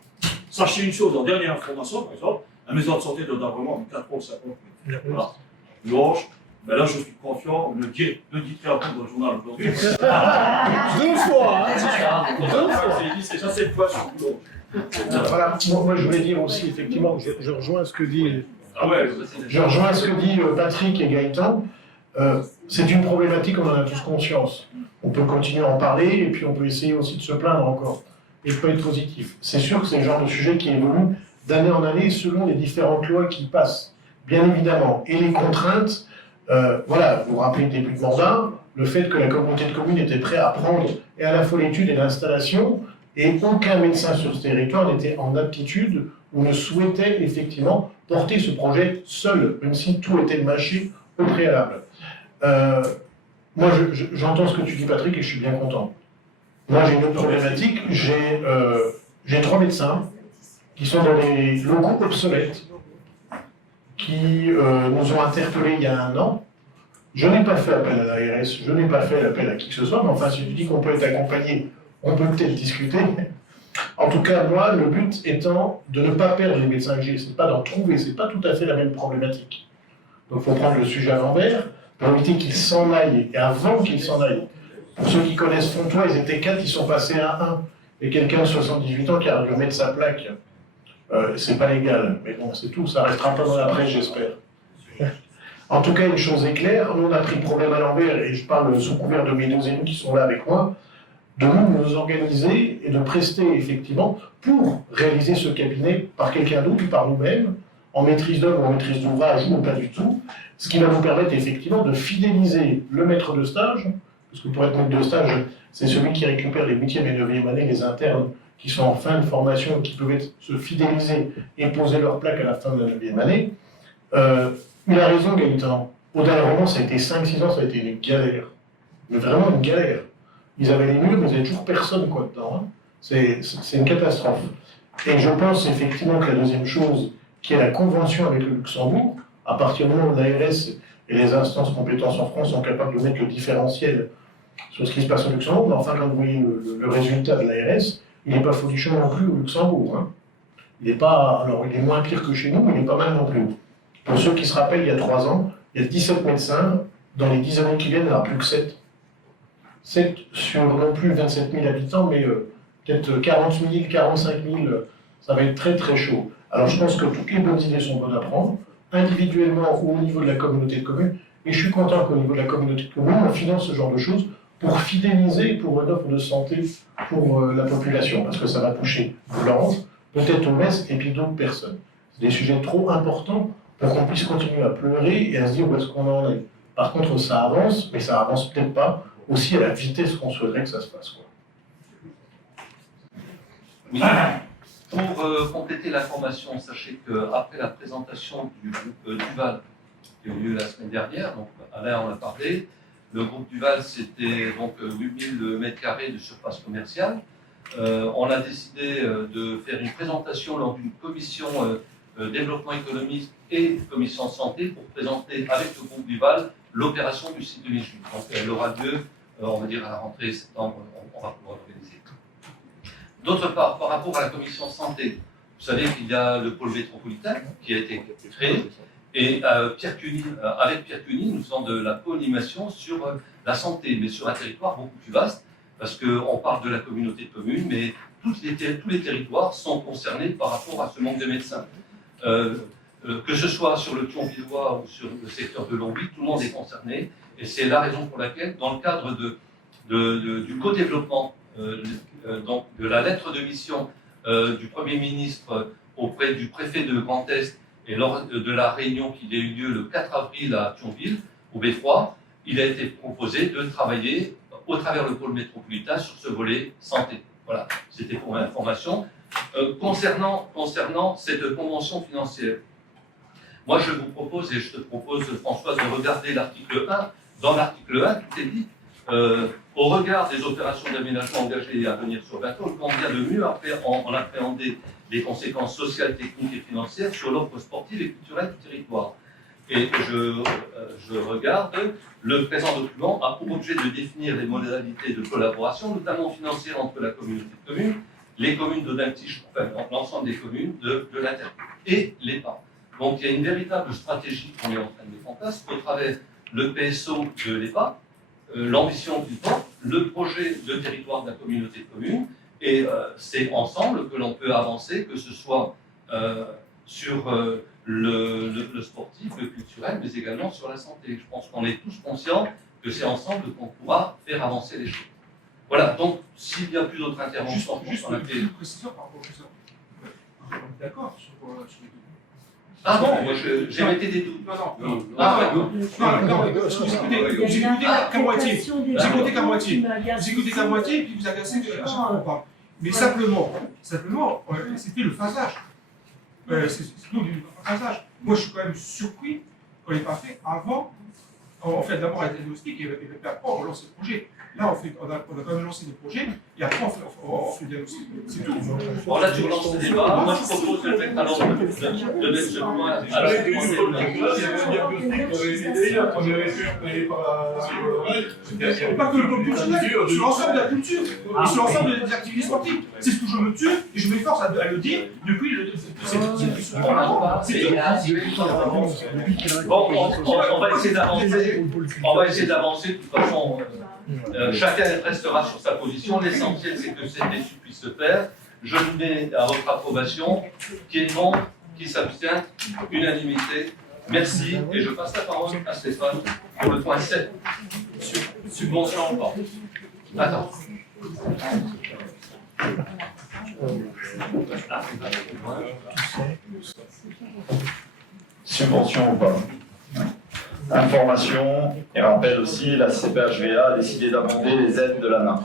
Sachez une chose, en dernière information, par exemple, la maison de santé doit vraiment 4 ou 50 000. Voilà. Blanche, ben là je suis confiant, le dites un peu dans le journal aujourd'hui. 2 fois, c'est ça cette fois sur Blanche. Voilà, moi je voulais dire aussi, effectivement, je rejoins ce que dit, Patrick et Gaëtan. C'est une problématique, on en a tous conscience. On peut continuer à en parler et puis on peut essayer aussi de se plaindre encore et de ne pas être positif. C'est sûr que c'est le genre de sujet qui évolue d'année en année selon les différentes lois qui passent, bien évidemment. Et les contraintes, voilà, vous vous rappelez le début de mandat, le fait que la communauté de communes était prête à prendre et à la fois l'étude et l'installation, et aucun médecin sur ce territoire n'était en aptitude ou ne souhaitait effectivement porter ce projet seul, même si tout était mâché au préalable. Moi, j'entends ce que tu dis, Patrick, et je suis bien content. Moi, j'ai une autre problématique. J'ai 3 médecins qui sont dans des locaux obsolètes, qui nous ont interpellés il y a 1 an. Je n'ai pas fait appel à l'ARS, je n'ai pas fait appel à qui que ce soit, mais enfin, si tu dis qu'on peut être accompagné, on peut peut-être discuter. En tout cas, moi, le but étant de ne pas perdre les médecins que j'ai, c'est pas d'en trouver, c'est pas tout à fait la même problématique. Donc, il faut prendre le sujet à l'envers, pour éviter qu'ils s'en aillent, et avant qu'ils s'en aillent. Pour ceux qui connaissent Fontois, ils étaient 4, ils sont passés à 1. Et quelqu'un de 78 ans qui a dû remettre sa plaque, c'est pas légal. Mais bon, c'est tout, ça restera pas dans la presse, j'espère. En tout cas, une chose est claire, nous on a pris le problème à l'envers, et je parle sous couvert de mes 2 élus qui sont là avec moi, de nous organiser et de prester effectivement pour réaliser ce cabinet par quelqu'un d'autre ou par nous-mêmes, en maîtrise d'œuvre ou en maîtrise d'ouvrage ou pas du tout, ce qui va nous permettre effectivement de fidéliser le maître de stage, parce que pour être maître de stage, c'est celui qui récupère les 8e et 9e années, les internes qui sont en fin de formation et qui peuvent se fidéliser et poser leur plaque à la fin de la 9e année. Il a raison, Gaëtan. Au dernier moment, ça a été 5-6 ans, ça a été une galère. Mais vraiment une galère. Ils avaient les murs, mais il n'y avait toujours personne quoi dedans. Hein. C'est une catastrophe. Et je pense effectivement que la deuxième chose, qui est la convention avec le Luxembourg, à partir du moment où l'ARS et les instances compétences en France sont capables de mettre le différentiel sur ce qui se passe au Luxembourg, mais enfin, quand vous voyez le résultat de l'ARS, il n'est pas folichon non plus au Luxembourg. Hein. Il est moins pire que chez nous, mais il est pas mal non plus. Pour ceux qui se rappellent, il y a 3 ans, il y a 17 médecins. Dans les 10 années qui viennent, il n'y en aura plus que 7. 7 sur non plus 27 000 habitants, mais peut-être 40 000, 45 000, ça va être très très chaud. Alors je pense que toutes les bonnes idées sont bonnes à prendre, individuellement ou au niveau de la communauté de communes, et je suis content qu'au niveau de la communauté de communes, on finance ce genre de choses pour fidéliser, pour une offre de santé pour la population, parce que ça va toucher Boulange, peut-être Metz et puis d'autres personnes. des sujets trop importants pour qu'on puisse continuer à pleurer et à se dire où est-ce qu'on en est. Par contre, ça avance, mais ça avance peut-être pas aussi à la vitesse qu'on souhaiterait que ça se passe, quoi. Oui. Pour compléter l'information, sachez qu'après la présentation du groupe Duval, qui a eu lieu la semaine dernière, donc Alain en a parlé, le groupe Duval, c'était donc 8000 m² de surface commerciale. On a décidé de faire une présentation lors d'une commission développement économique et commission santé pour présenter avec le groupe Duval l'opération du site de Michoud. Donc elle aura lieu, on va dire à la rentrée septembre, on va pouvoir l'organiser. D'autre part, par rapport à la commission santé, vous savez qu'il y a le pôle métropolitain qui a été créé, et avec Pierre Cuny, nous faisons de la co-animation sur la santé, mais sur un territoire beaucoup plus vaste, parce qu'on parle de la communauté de communes, mais tous les territoires sont concernés par rapport à ce manque de médecins. Que ce soit sur le Thionvillois ou sur le secteur de Longwy, tout le monde est concerné, et c'est la raison pour laquelle, dans le cadre du co-développement, donc de la lettre de mission du Premier ministre auprès du préfet de Grand Est et lors de la réunion qui a eu lieu le 4 avril à Thionville, au Beffroi, il a été proposé de travailler au travers le pôle métropolitain sur ce volet santé. Voilà, c'était pour l'information. Concernant cette convention financière, moi je vous propose, et je te propose François, de regarder l'article 1. Dans l'article 1, tout est dit. Au regard des opérations d'aménagement engagées à venir sur bateau, il convient de mieux en appréhender les conséquences sociales, techniques et financières sur l'offre sportive et culturelle du territoire. Et je regarde, le présent document a pour objet de définir les modalités de collaboration, notamment financière entre la communauté de communes, les communes d'Audin-Tiche, enfin l'ensemble des communes de l'Inter et l'EPA. Donc il y a une véritable stratégie qu'on est en train de mettre en place au travers le PSO de l'EPA, l'ambition du temps, le projet de territoire de la communauté de communes, et c'est ensemble que l'on peut avancer, que ce soit sur le sportif, le culturel, mais également sur la santé. Je pense qu'on est tous conscients que c'est ensemble qu'on pourra faire avancer les choses. Voilà, donc s'il n'y a plus d'autres interventions, Juste on a une fait... petite précision par rapport à ça. On est d'accord sur les deux. Ah bon, moi j'ai metté des doutes. Non. Ah ouais. Non, vous écoutez qu'à moitié. Vous écoutez qu'à moitié. Vous écoutez qu'à moitié et puis vous agacez à chaque fois qu'on parle. Mais simplement, c'était le phasage. C'est tout le phasage. Moi, je suis quand même surpris qu'on n'ait pas fait avant. On fait d'abord un diagnostic et après on lance le projet. Là, on a quand même lancé des projets et après on fait le diagnostic. C'est tout. Bon, là, tu relances le débat. Moi, je propose de mettre alors de mettre ce point. Pas que le pôle culturel, sur l'ensemble de la culture et sur l'ensemble des activités sportives. C'est ce que je me tue et je m'efforce à le dire depuis Bon, on va essayer d'avancer. On va essayer d'avancer. De toute façon, chacun restera sur sa position. L'essentiel, c'est que cette étude puisse se faire. Je vous mets à votre approbation. Qui est contre, qui s'abstient, unanimité. Merci. Et je passe la parole à Stéphane pour le point 7. Subvention ou pas. Attends. Subvention ou pas. Information et rappel aussi, la CPHVA a décidé d'amender les aides de l'ANA.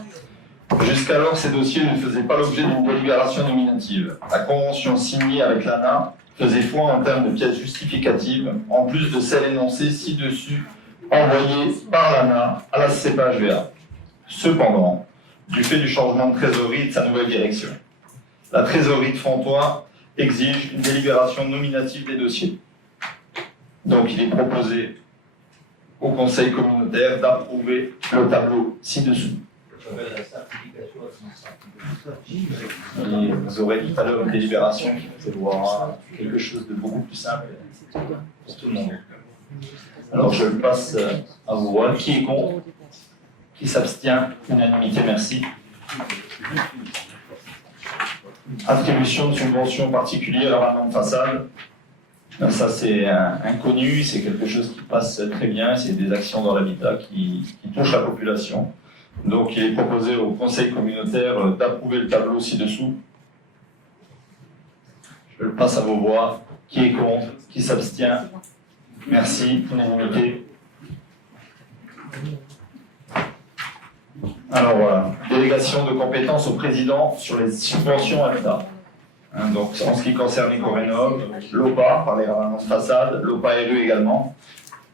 Jusqu'alors, ces dossiers ne faisaient pas l'objet d'une délibération nominative. La convention signée avec l'ANA faisait foi en termes de pièces justificatives, en plus de celles énoncées ci-dessus, envoyées par l'ANA à la CPHVA. Cependant, du fait du changement de trésorerie et de sa nouvelle direction, la trésorerie de Fontoy exige une délibération nominative des dossiers. Donc il est proposé au conseil communautaire d'approuver le tableau ci-dessous. Et vous aurez tout à l'heure une délibération qui prévoira quelque chose de beaucoup plus simple pour tout le monde. Alors je le passe à vous voir. Qui est contre? Qui s'abstient? Unanimité, merci. Attribution de subventions particulières à la de façade. Ça c'est inconnu, c'est quelque chose qui passe très bien, c'est des actions dans l'habitat qui touchent la population. Donc il est proposé au conseil communautaire d'approuver le tableau ci-dessous. Je le passe à vos voix. Qui est contre? Qui s'abstient? Merci, unanimité. Alors voilà, délégation de compétences au président sur les subventions habitat. Donc en ce qui concerne l'Ecorénov, l'OPA par les ravalements de façade, l'OPA RU également,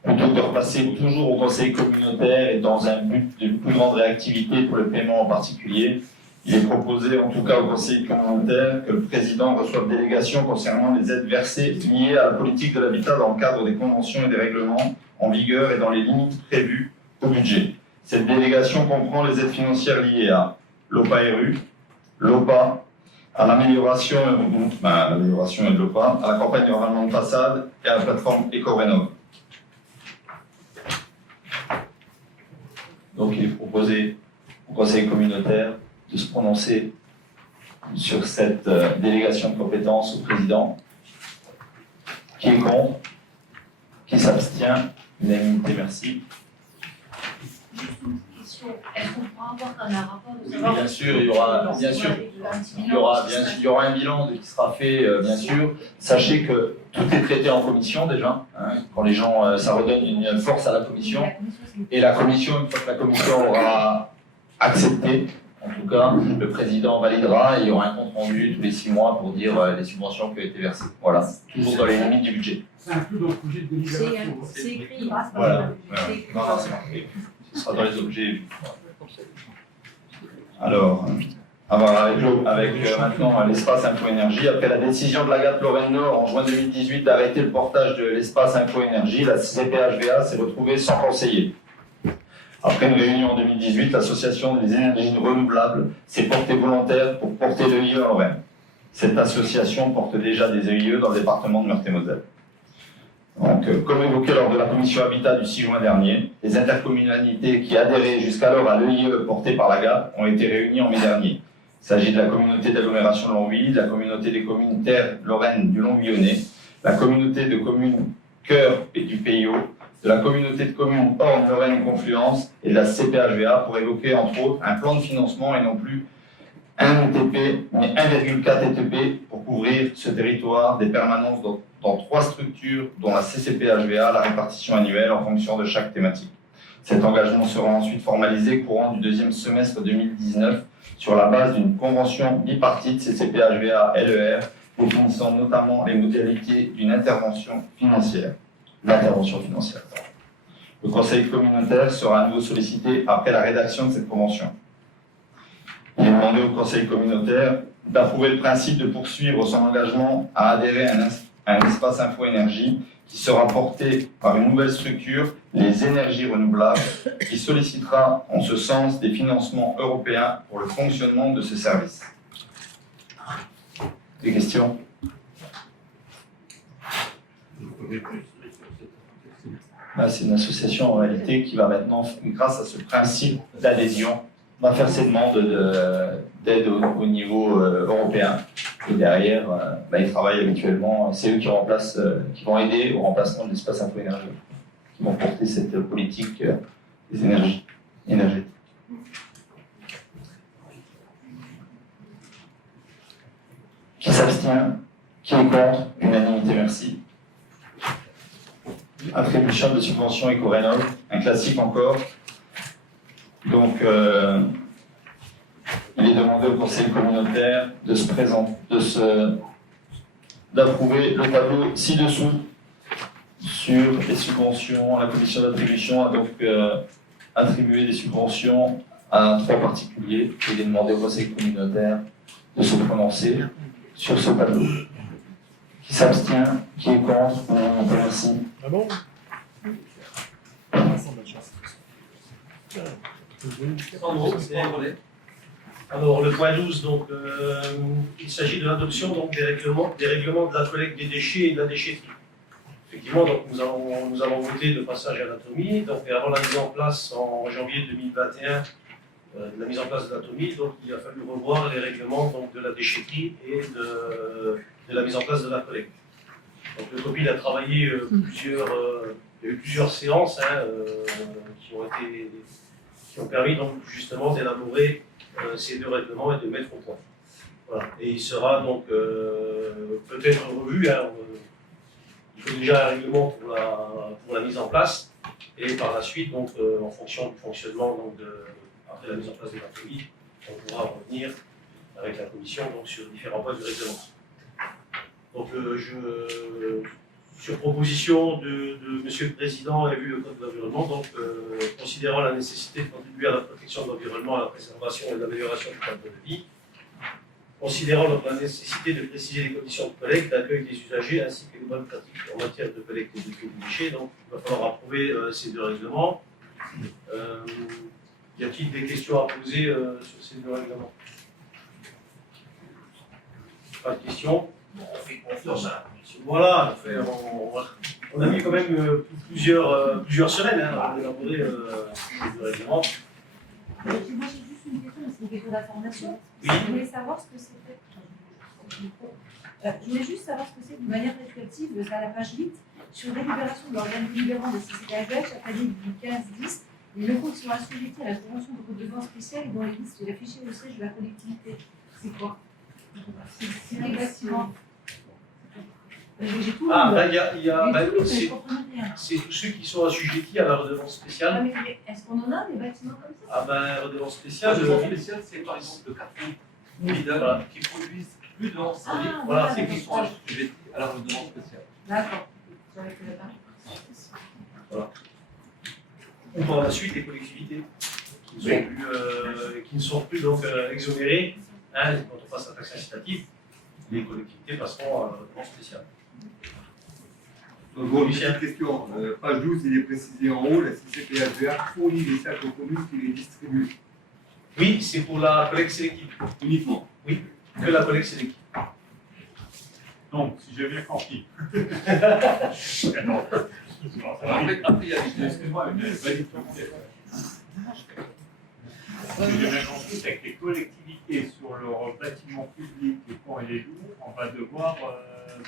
plutôt que de repasser toujours au conseil communautaire et dans un but d'une plus grande réactivité pour le paiement en particulier, il est proposé en tout cas au conseil communautaire que le président reçoive délégation concernant les aides versées liées à la politique de l'habitat dans le cadre des conventions et des règlements en vigueur et dans les limites prévues au budget. Cette délégation comprend les aides financières liées à l'OPA RU, l'OPA, à l'amélioration et de l'OPA, à la campagne de ravalement de façade et à la plateforme Ecorénov. Donc il est proposé au conseil communautaire de se prononcer sur cette délégation de compétences au président. Qui est contre? Qui s'abstient? Unanimité, merci. Est-ce qu'on pourra avoir un rapport de Oui, savoir bien sûr, il y aura un bilan qui sera fait, bien sûr. Sachez que tout est traité en commission déjà. Quand les gens, ça redonne une force à la commission. Et la commission, une fois que la commission aura accepté, en tout cas, le président validera et il y aura un compte rendu tous les 6 mois pour dire les subventions qui ont été versées. Voilà, toujours dans les limites du budget. C'est inclus dans le projet de délibération. C'est écrit. Voilà. Non, non, c'est marqué. Ce sera dans les objets. Alors, avec maintenant l'espace Info-Énergie, après la décision de l'Agate Lorraine Nord en juin 2018 d'arrêter le portage de l'espace Info-Énergie, la CPHVA s'est retrouvée sans conseiller. Après une réunion en 2018, l'association des énergies renouvelables s'est portée volontaire pour porter l'EIE en Lorraine. Cette association porte déjà des EIE dans le département de Meurthe-et-Moselle. Donc, comme évoqué lors de la commission Habitat du 6 juin dernier, les intercommunalités qui adhéraient jusqu'alors à l'EIE porté par l'AGA ont été réunies en mai dernier. Il s'agit de la communauté d'agglomération de Longwy, de la communauté des communes Terre Lorraine du Long-Lyonnais, la communauté de communes Cœur et du Pays Haut, de la communauté de communes Orne, Lorraine Confluence et de la CPHVA pour évoquer entre autres un plan de financement et non plus 1 ETP, mais 1,4 ETP pour couvrir ce territoire des permanences dans 3 structures, dont la CCPHVA, la répartition annuelle en fonction de chaque thématique. Cet engagement sera ensuite formalisé courant du 2e semestre 2019 sur la base d'une convention bipartite CCPHVA-LER définissant notamment les modalités d'une intervention financière. Le conseil communautaire sera à nouveau sollicité après la rédaction de cette convention. Il est demandé au conseil communautaire d'approuver le principe de poursuivre son engagement à adhérer à un espace info-énergie qui sera porté par une nouvelle structure, les énergies renouvelables, qui sollicitera en ce sens des financements européens pour le fonctionnement de ce service. Des questions? C'est une association en réalité qui va maintenant, grâce à ce principe d'adhésion, va faire ses demandes d'aide au niveau européen. Et derrière, ils travaillent habituellement. C'est eux qui remplacent, qui vont aider au remplacement de l'espace info-énergie, qui vont porter cette politique des énergies énergétiques. Qui s'abstient? Qui est contre? Unanimité, merci. Attribution de subventions Ecorénov, un classique encore. Donc, il est demandé au conseil communautaire de se présenter, d'approuver le tableau ci-dessous sur les subventions. La commission d'attribution a donc attribué des subventions à 3 particuliers. Il est demandé au conseil communautaire de se prononcer sur ce tableau. Qui s'abstient? Qui est contre? Merci. Ah bon? Alors, le point 12, donc, il s'agit de l'adoption donc, des règlements de la collecte des déchets et de la déchetterie. Effectivement, donc, nous allons voter le passage à l'atomy. Donc, avant la mise en place en janvier 2021, de la mise en place de l'atomy, donc il a fallu revoir les règlements donc, de la déchetterie et de la mise en place de la collecte. Donc, le COPIL a travaillé il y a eu plusieurs séances qui ont permis donc justement d'élaborer ces 2 règlements et de mettre au point. Voilà. Et il sera donc peut-être revu il faut déjà un règlement pour la mise en place, et par la suite, donc, en fonction du fonctionnement, donc, après la mise en place de l'atelier, on pourra revenir avec la commission donc, sur différents points du règlement. Donc, sur proposition de Monsieur le Président et vu le Code de l'environnement, donc considérant la nécessité de contribuer à la protection de l'environnement, à la préservation et à l'amélioration du cadre de vie, considérant donc la nécessité de préciser les conditions de collecte, d'accueil des usagers ainsi que les bonnes pratiques en matière de collecte et de déchets, donc il va falloir approuver ces deux règlements. Y a-t-il des questions à poser sur ces deux règlements? Pas de questions? On fait confiance à la commission. Voilà, on a mis quand même plusieurs semaines à élaborer le règlement. Moi j'ai juste une question, c'est une question d'information. Oui. Je voulais savoir ce que c'était. Je voulais juste savoir ce que c'est de manière rétroactive, à la page 8, sur délibération de l'organe délibérant des CCTH, chaque année du 15-10, les locaux qui sont assujettis à la convention de redevance spéciale et dont les listes est affichée au siège de la collectivité. C'est quoi? C'est des bâtiments. J'ai tout c'est tous ceux qui sont assujettis à la redevance spéciale. Ah, mais est-ce qu'on en a des bâtiments comme ça? Ah ben, redevance spéciale. Redevance spéciale, c'est par exemple le carton Lidl qui produisent plus de l'ensemble. Voilà, c'est qui sont assujettis à la redevance spéciale. D'accord. J'avais fait la part. Voilà. Ou par la suite, les collectivités qui ne sont plus donc exonérées. Hein, quand on passe à la taxe incitative, les collectivités passeront à la redevance spéciale. Donc, bon, une petite question. Page 12, il est précisé en haut, la CCPHVA fournit des sacs aux communes qui les distribuent. Oui, c'est pour la collecte sélective. Uniquement. Oui, que la collecte sélective. Donc, si j'ai bien compris. Excuse-moi, vas-y. Ce que j'ai bien compris, c'est que les collectivités sur leurs bâtiments publics, les ponts et les lourds, on va devoir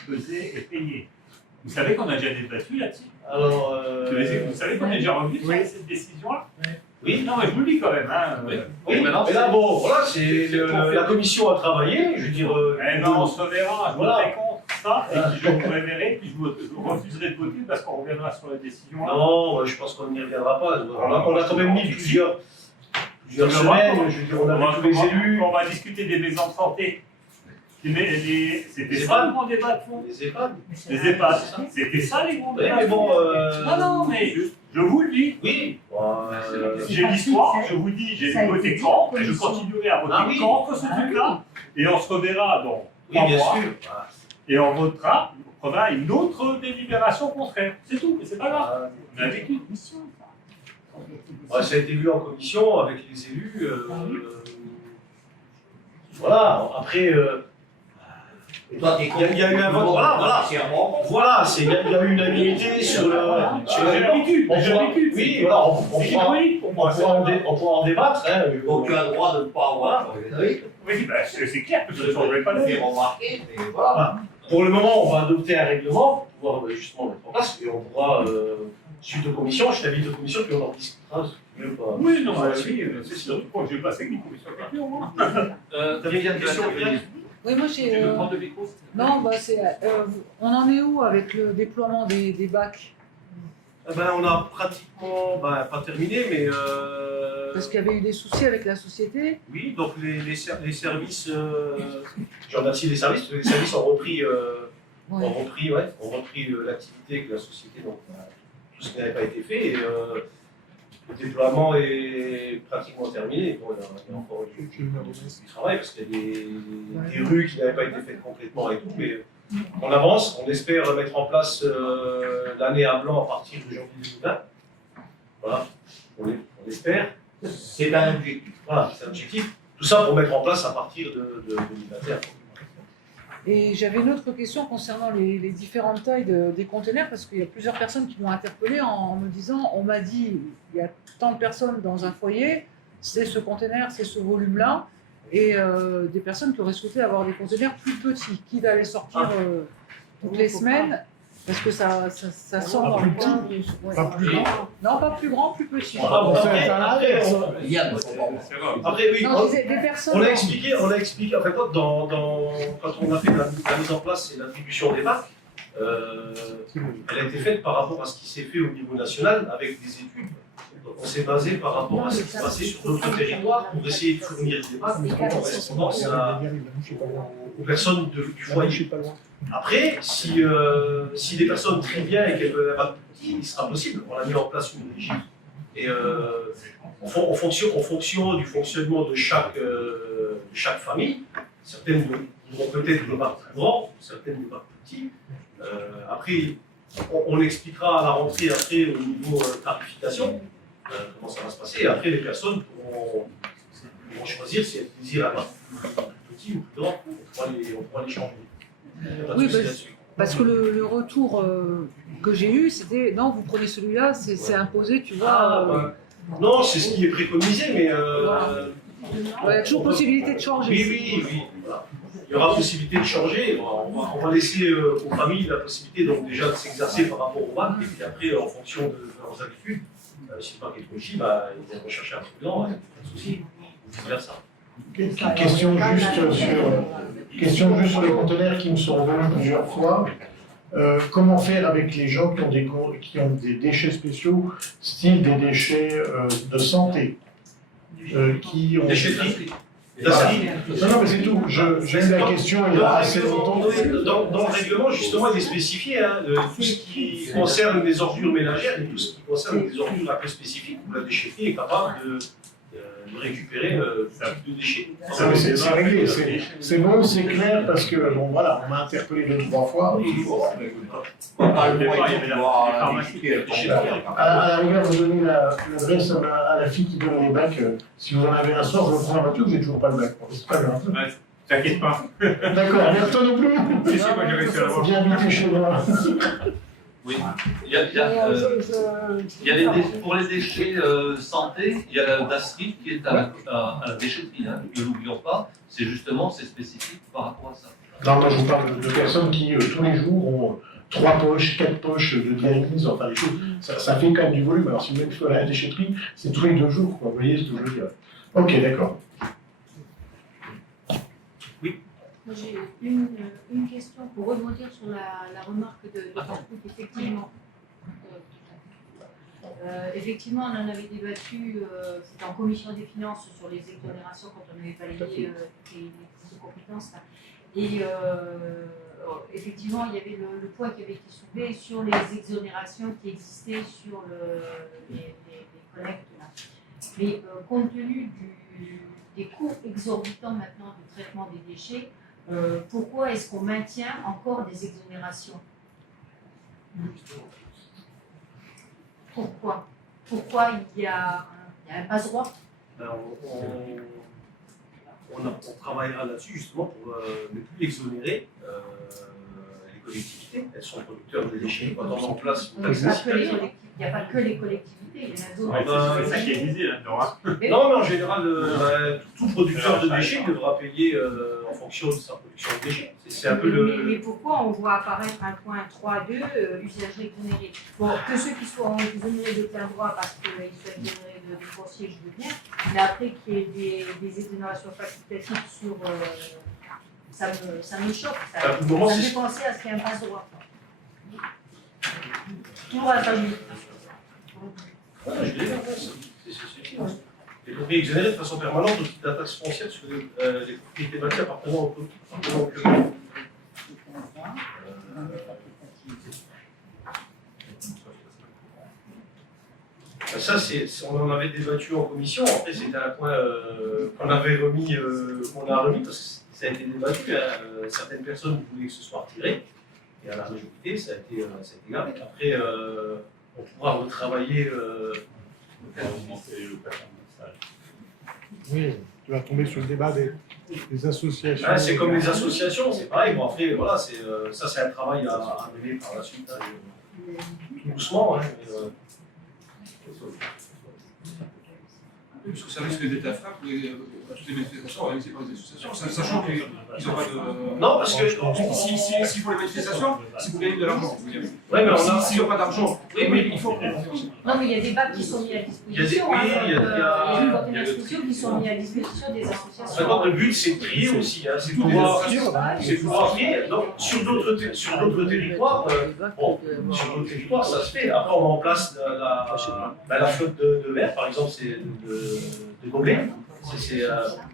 peser et payer. Vous savez qu'on a déjà débattu là-dessus? Alors, vous savez qu'on est déjà revenu sur cette décision-là? Oui. Non, mais je vous le dis quand même. Hein. Oui, mais là, bon, voilà, c'est la commission a travaillé, je veux dire. Non, on se reverra, je voterai contre ça, et puis je vous reverrai, puis je refuserai de voter parce qu'on reviendra sur la décision. Là. Non, je pense qu'on n'y reviendra pas. On a quand même mis plusieurs semaines, je veux dire, on a vu tous les élus. On va discuter des maisons de santé. C'était ça le grand débat de fond. Les EHPAD. Les EHPAD. C'était ça les grands débats. Mais bon. Non, mais je vous le dis. Oui. Si j'ai l'histoire, je vous dis, j'ai voté contre, et je continuerai à voter contre ce truc-là. Et on se reverra dans 3 mois. Et on votera, on fera une autre délibération contraire. C'est tout, mais c'est pas grave. On a vécu une mission. Ça a été vu en commission avec les élus. Voilà, après. Et toi, t'es il y a eu un vote, voilà, il y a eu une unanimité sur le. J'ai l'habitude, oui, voilà, on pourra en débattre. Hein, donc tu as le droit de ne pas avoir. Oui, ben, c'est clair que je ne changerai pas de fait remarquer, mais voilà. Pour le moment, on va adopter un règlement pour pouvoir justement mettre en place, et on pourra, suite aux commissions, je t'invite aux commissions, puis on en discutera. Oui, non, c'est sûr, je vais passer avec les commissions. T'avais bien une question, Oui, moi j'ai. Non, bah c'est. On en est où avec le déploiement des bacs? On a pratiquement, pas terminé, mais. Parce qu'il y avait eu des soucis avec la société. Oui, donc les services. Je remercie les services, parce que les services ont repris, l'activité que la société, donc tout ce qui n'avait pas été fait. Et, le déploiement est pratiquement terminé. Bon, il y a encore du travail parce qu'il y a des rues qui n'avaient pas été faites complètement et tout, mais on avance. On espère mettre en place l'année à blanc à partir de janvier 2020. Voilà, on espère. C'est un objectif. Voilà, c'est un objectif. Tout ça pour mettre en place à partir de 2021. Et j'avais une autre question concernant les différentes tailles des conteneurs, parce qu'il y a plusieurs personnes qui m'ont interpellé en me disant, on m'a dit, il y a tant de personnes dans un foyer, c'est ce conteneur, c'est ce volume-là, et des personnes qui auraient souhaité avoir des conteneurs plus petits, qui allaient sortir toutes les semaines, parce que ça sort dans le coin. Pas plus grand. Non, pas plus grand, plus petit. Après, oui, non, des personnes. On l'a expliqué, en fait, quand on a fait la mise en place et l'attribution des bacs, elle a été faite par rapport à ce qui s'est fait au niveau national avec des études. Donc on s'est basé par rapport à ce qui se passait sur d'autres territoires pour essayer de fournir des bases en correspondance aux personnes du foyer. Après, si des personnes trient bien et qu'elles veulent avoir de petits, il sera possible. On a mis en place une régie. Et en fonction du fonctionnement de chaque famille, certaines vont peut-être le bac plus grand, certaines le bac plus petit. Après, on expliquera à la rentrée après au niveau tarification comment ça va se passer. Et après, les personnes pourront choisir si elles désirent un bac plus petit ou plus grand. On pourra les changer. Oui, parce que le retour que j'ai eu, c'était non, vous prenez celui-là, c'est imposé, tu vois. Non, c'est ce qui est préconisé, mais. Il y a toujours possibilité de changer. Oui. Voilà. Il y aura possibilité de changer. On va laisser aux familles la possibilité donc déjà de s'exercer par rapport au bac, et puis après, en fonction de leurs habitudes, si le bac est trop petit, ils vont chercher un truc dedans, pas de souci. Vice versa. Question juste sur les conteneurs qui me sont revenus plusieurs fois. Comment faire avec les gens qui ont des déchets spéciaux, style des déchets de santé qui ont... Déchetterie. Non, mais c'est tout. J'ai eu la question il y a assez longtemps. Dans le règlement, justement, il est spécifié tout ce qui concerne les ordures ménagères et tout ce qui concerne les ordures un peu spécifiques où la déchetterie est capable de récupérer type de déchets. C'est réglé, c'est bon, c'est clair, parce que, bon voilà, on m'a interpellé 2-3 fois. À la rigueur, vous donnez l'adresse à la fille qui donne les bacs. Si vous en avez un soir, je prends la voiture, j'ai toujours pas le bac. C'est pas grave. T'inquiète pas. D'accord, mais toi non plus. Bien habité chez moi. Oui, pour les déchets santé, il y a la DASRI qui est à la déchetterie, hein, ne l'oublions pas, c'est spécifique par rapport à ça. Non, moi je vous parle de personnes qui tous les jours ont 3 poches, 4 poches de dialyse, enfin les choses, ça fait quand même du volume. Alors si vous voulez faire la déchetterie, c'est tous les 2 jours, quoi. Vous voyez ce que je veux dire. Ok, d'accord. J'ai une question pour rebondir sur la remarque de Patrick, effectivement. Effectivement, on en avait débattu, c'était en commission des finances sur les exonérations quand on avait balayé les compétences. Là. Et effectivement, il y avait le point qui avait été soulevé sur les exonérations qui existaient sur les collectes. Là. Mais compte tenu des coûts exorbitants maintenant du traitement des déchets, pourquoi est-ce qu'on maintient encore des exonérations? Pourquoi il y a un passe-droit? On travaillera là-dessus justement pour ne plus exonérer les collectivités. Elles sont producteurs de déchets. Quand on met en place une taxe il n'y a pas que les collectivités, il y en a d'autres. C'est ça qui est visé là-dedans. Non, mais en général, tout producteur de déchets devra payer en fonction de sa production de déchets. C'est un peu mais pourquoi on voit apparaître un point 3.2, usagers exonérés? Bon, que ceux qui soient exonérés de plein droit parce qu'ils soient exonérés de foncier, je veux bien, mais après qu'il y ait des exonérations facultatives sur. Ça me choque, ça me fait penser à ce qu'il y a un passe-droit. Toujours à la famille. Ouais, je l'ai dit, les propriétés exonérées de façon permanente au titre de la taxe foncière sur les propriétés bâties appartenant au public. Ça, on en avait débattu en commission. Après, c'était un point qu'on avait remis, parce que ça a été débattu. Certaines personnes voulaient que ce soit retiré. Et à la majorité, ça a été gardé. Après, on pourra retravailler. Oui, tu vas tomber sur le débat des associations. Ah, c'est comme les associations, c'est pareil. Bon, après, voilà, ça, c'est un travail à mener par la suite, tout doucement. Hein, Oui, parce que ça risque d'être un frein pour toutes les manifestations réalisées par les associations, sachant qu'ils n'ont pas de. Non, parce que. Si pour les manifestations, c'est pour gagner de l'argent. Oui, mais on a. S'ils n'ont pas d'argent, Oui, mais il faut. Non, mais il y a des bacs qui sont mis à disposition. Oui, il y a des conteneurs spéciaux qui sont mis à disposition des associations. Maintenant, le but, c'est de trier aussi. Hein, c'est de pouvoir trier. Donc, sur d'autres territoires, sur d'autres territoires, ça se fait. Après, on met en place la flotte de verre, par exemple, c'est de gobelets.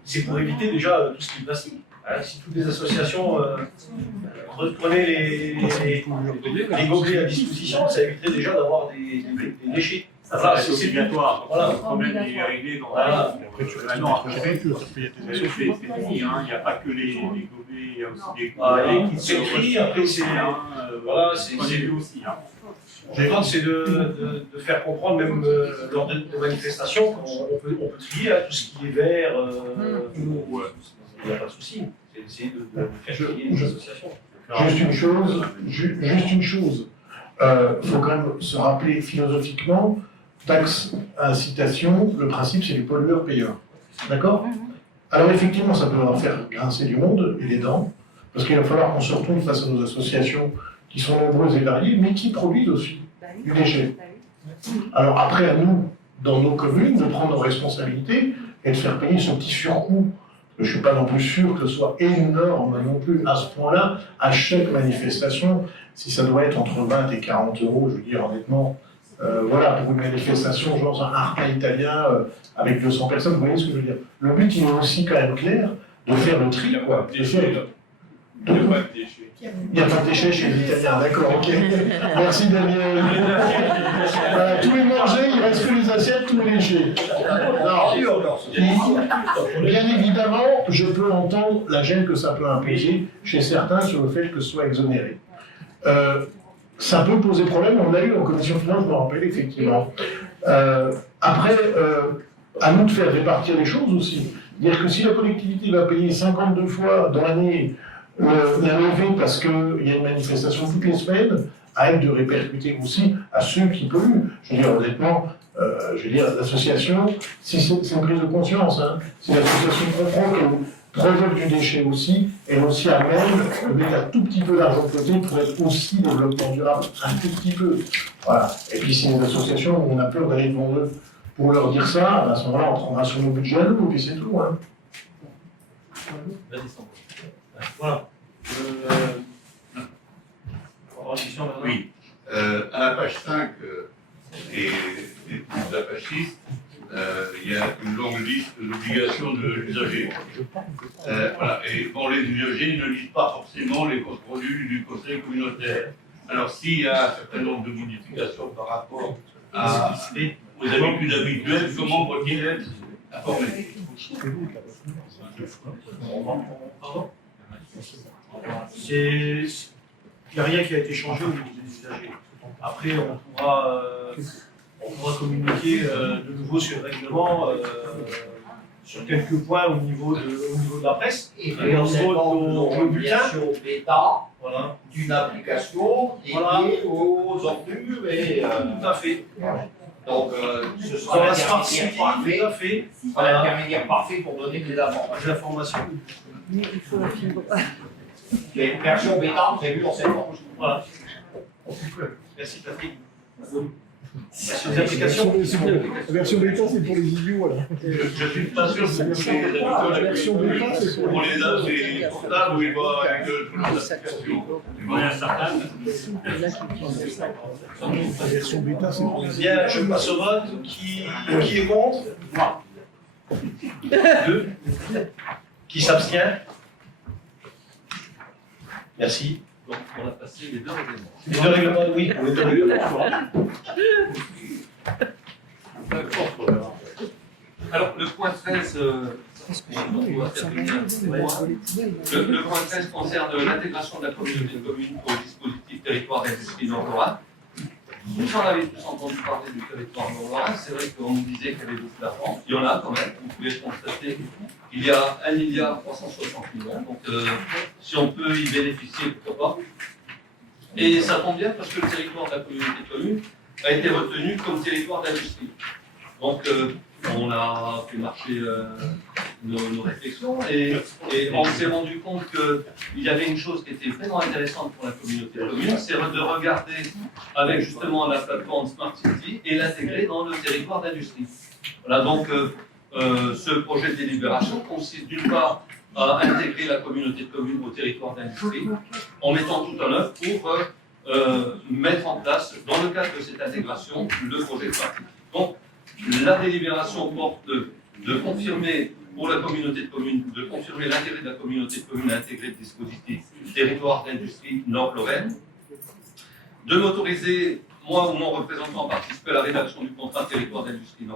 C'est pour éviter déjà tout ce qui est plastique. Si toutes les associations reprenaient les gobelets à disposition, ça éviterait déjà d'avoir des déchets. Ça, c'est obligatoire. Voilà. Le problème est réglé dans Voilà. maintenant, après, c'est fini. Hein. Il n'y a pas que les gobelets, il y a aussi des gobelets qui sont écrits. Après, c'est voilà, c'est aussi. Hein. Je pense c'est de faire comprendre, même lors de manifestations, qu'on peut trier tout ce qui est vert. Il n'y a pas de souci. C'est d'essayer de faire trier les associations. Juste une chose. Faut quand même se rappeler philosophiquement, taxe à incitation, le principe c'est les pollueurs-payeurs. D'accord? Alors effectivement, ça peut en faire grincer du monde et les dents, parce qu'il va falloir qu'on se retourne face à nos associations qui sont nombreuses et variées, mais qui produisent aussi du déchet. Alors après, à nous, dans nos communes, de prendre nos responsabilités et de faire payer ce petit surcoût. Je ne suis pas non plus sûr que ce soit énorme non plus à ce point-là, à chaque manifestation, si ça doit être entre 20 et 40 €, je veux dire honnêtement, voilà, pour une manifestation genre un harpa italien avec 200 personnes, vous voyez ce que je veux dire. Le but, il est aussi quand même clair de faire le tri, quoi. Il n'y a pas de déchets chez les Italiens, d'accord, ok. Merci Daniel. Voilà, tous les manger, il reste que les assiettes, tous les déchets. Non. Bien évidemment, je peux entendre la gêne que ça peut imposer chez certains sur le fait que ce soit exonéré. Ça peut poser problème, on l'a eu en commission finance, je me rappelle effectivement. Après, à nous de faire répartir les choses aussi. Dire que si la collectivité va payer 52 fois dans l'année la levée parce qu'il y a une manifestation toutes les semaines, à elle de répercuter aussi à ceux qui polluent. Je veux dire, honnêtement, l'association, si c'est une prise de conscience, hein, si l'association comprend qu'elle provoque du déchet aussi, elle est aussi à même de mettre un tout petit peu d'argent de côté pour être aussi développement durable, un tout petit peu. Voilà. Et puis si les associations, on a peur d'aller devant eux pour leur dire ça, à ce moment-là, on prendra sur nos budgets à nous, et puis c'est tout. Hein. Voilà. Oui. À la page 5 et la page 6, il y a une longue liste d'obligations de l'usager. Voilà. Et bon, les usagers ne lisent pas forcément les comptes produits du conseil communautaire. Alors, s'il y a un certain nombre de modifications par rapport aux habitudes habituelles, comment vont-ils être informés? Pardon? Il n'y a rien qui a été changé au niveau des usagers. Après, on pourra communiquer de nouveau sur le règlement, sur quelques points au niveau de la presse. Et entre autres, nos obligations d'État, voilà, d'une application dédiée aux ordures et. Tout à fait. Donc, ce sera l'intermédiaire parfait. Tout à fait. L'intermédiaire parfait pour donner des informations. Mais il faut la fibre. Il y a une version bêta prévue dans cette forme. Voilà. Merci Patrick. Sur les applications. La version bêta, c'est pour les idiots, là. Je suis pas sûr que La version bêta, c'est pour les apps portables où il va avec toutes les applications. Il y a certaines. La version bêta, c'est pour les idiots. Bien, je passe au vote. Qui est contre? Moi. 2. Qui s'abstient? Merci. Donc, on a passé les deux règlements. Les deux règlements, oui, pour les deux règlements. D'accord. Alors, le point 13, le point 13 concerne l'intégration de la communauté de communes au dispositif territoire d'industrie Nord-Lorrain. Vous en avez tous entendu parler du territoire Nord-Lorrain. C'est vrai qu'on nous disait qu'il y avait beaucoup d'argent. Il y en a quand même. Vous pouvez constater qu'il y a 1,360 milliard. Donc, si on peut y bénéficier, pourquoi pas. Et ça tombe bien parce que le territoire de la communauté de communes a été retenu comme territoire d'industrie. Donc, on a fait marcher nos réflexions et on s'est rendu compte qu'il y avait une chose qui était vraiment intéressante pour la communauté de communes, c'est de regarder avec justement la plateforme Smart City et l'intégrer dans le territoire d'industrie. Voilà, donc ce projet de délibération consiste d'une part à intégrer la communauté de communes au territoire d'industrie en mettant tout en œuvre pour mettre en place, dans le cadre de cette intégration, le projet de Smart City. Donc, la délibération porte de confirmer pour la communauté de communes, de confirmer l'intérêt de la communauté de communes à intégrer le dispositif territoire d'industrie Nord-Lorraine, de m'autoriser, moi ou mon représentant, à participer à la rédaction du contrat territoire d'industrie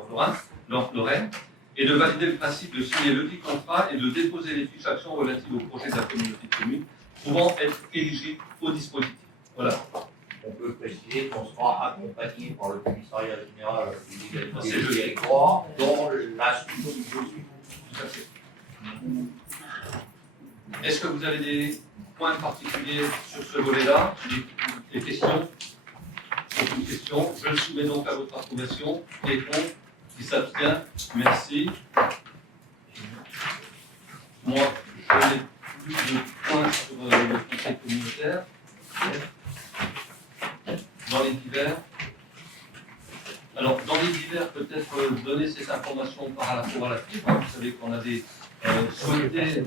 Nord-Lorraine, et de valider le principe de signer le dit contrat et de déposer les fiches d'actions relatives au projet de la communauté de communes pouvant être éligibles au dispositif. Voilà. On peut préciser qu'on sera accompagné par le commissariat général de l'égalité C'est des territoires dans la suite du dossier. Tout à fait. Est-ce que vous avez des points particuliers sur ce volet-là? Des questions? Aucune question. Je le soumets donc à votre approbation. Et contre? Qui s'abstient? Merci. Moi, je n'ai plus de points sur le conseil communautaire. Dans les divers. Alors, dans les divers, peut-être donner cette information par rapport à la fibre. Vous savez qu'on avait souhaité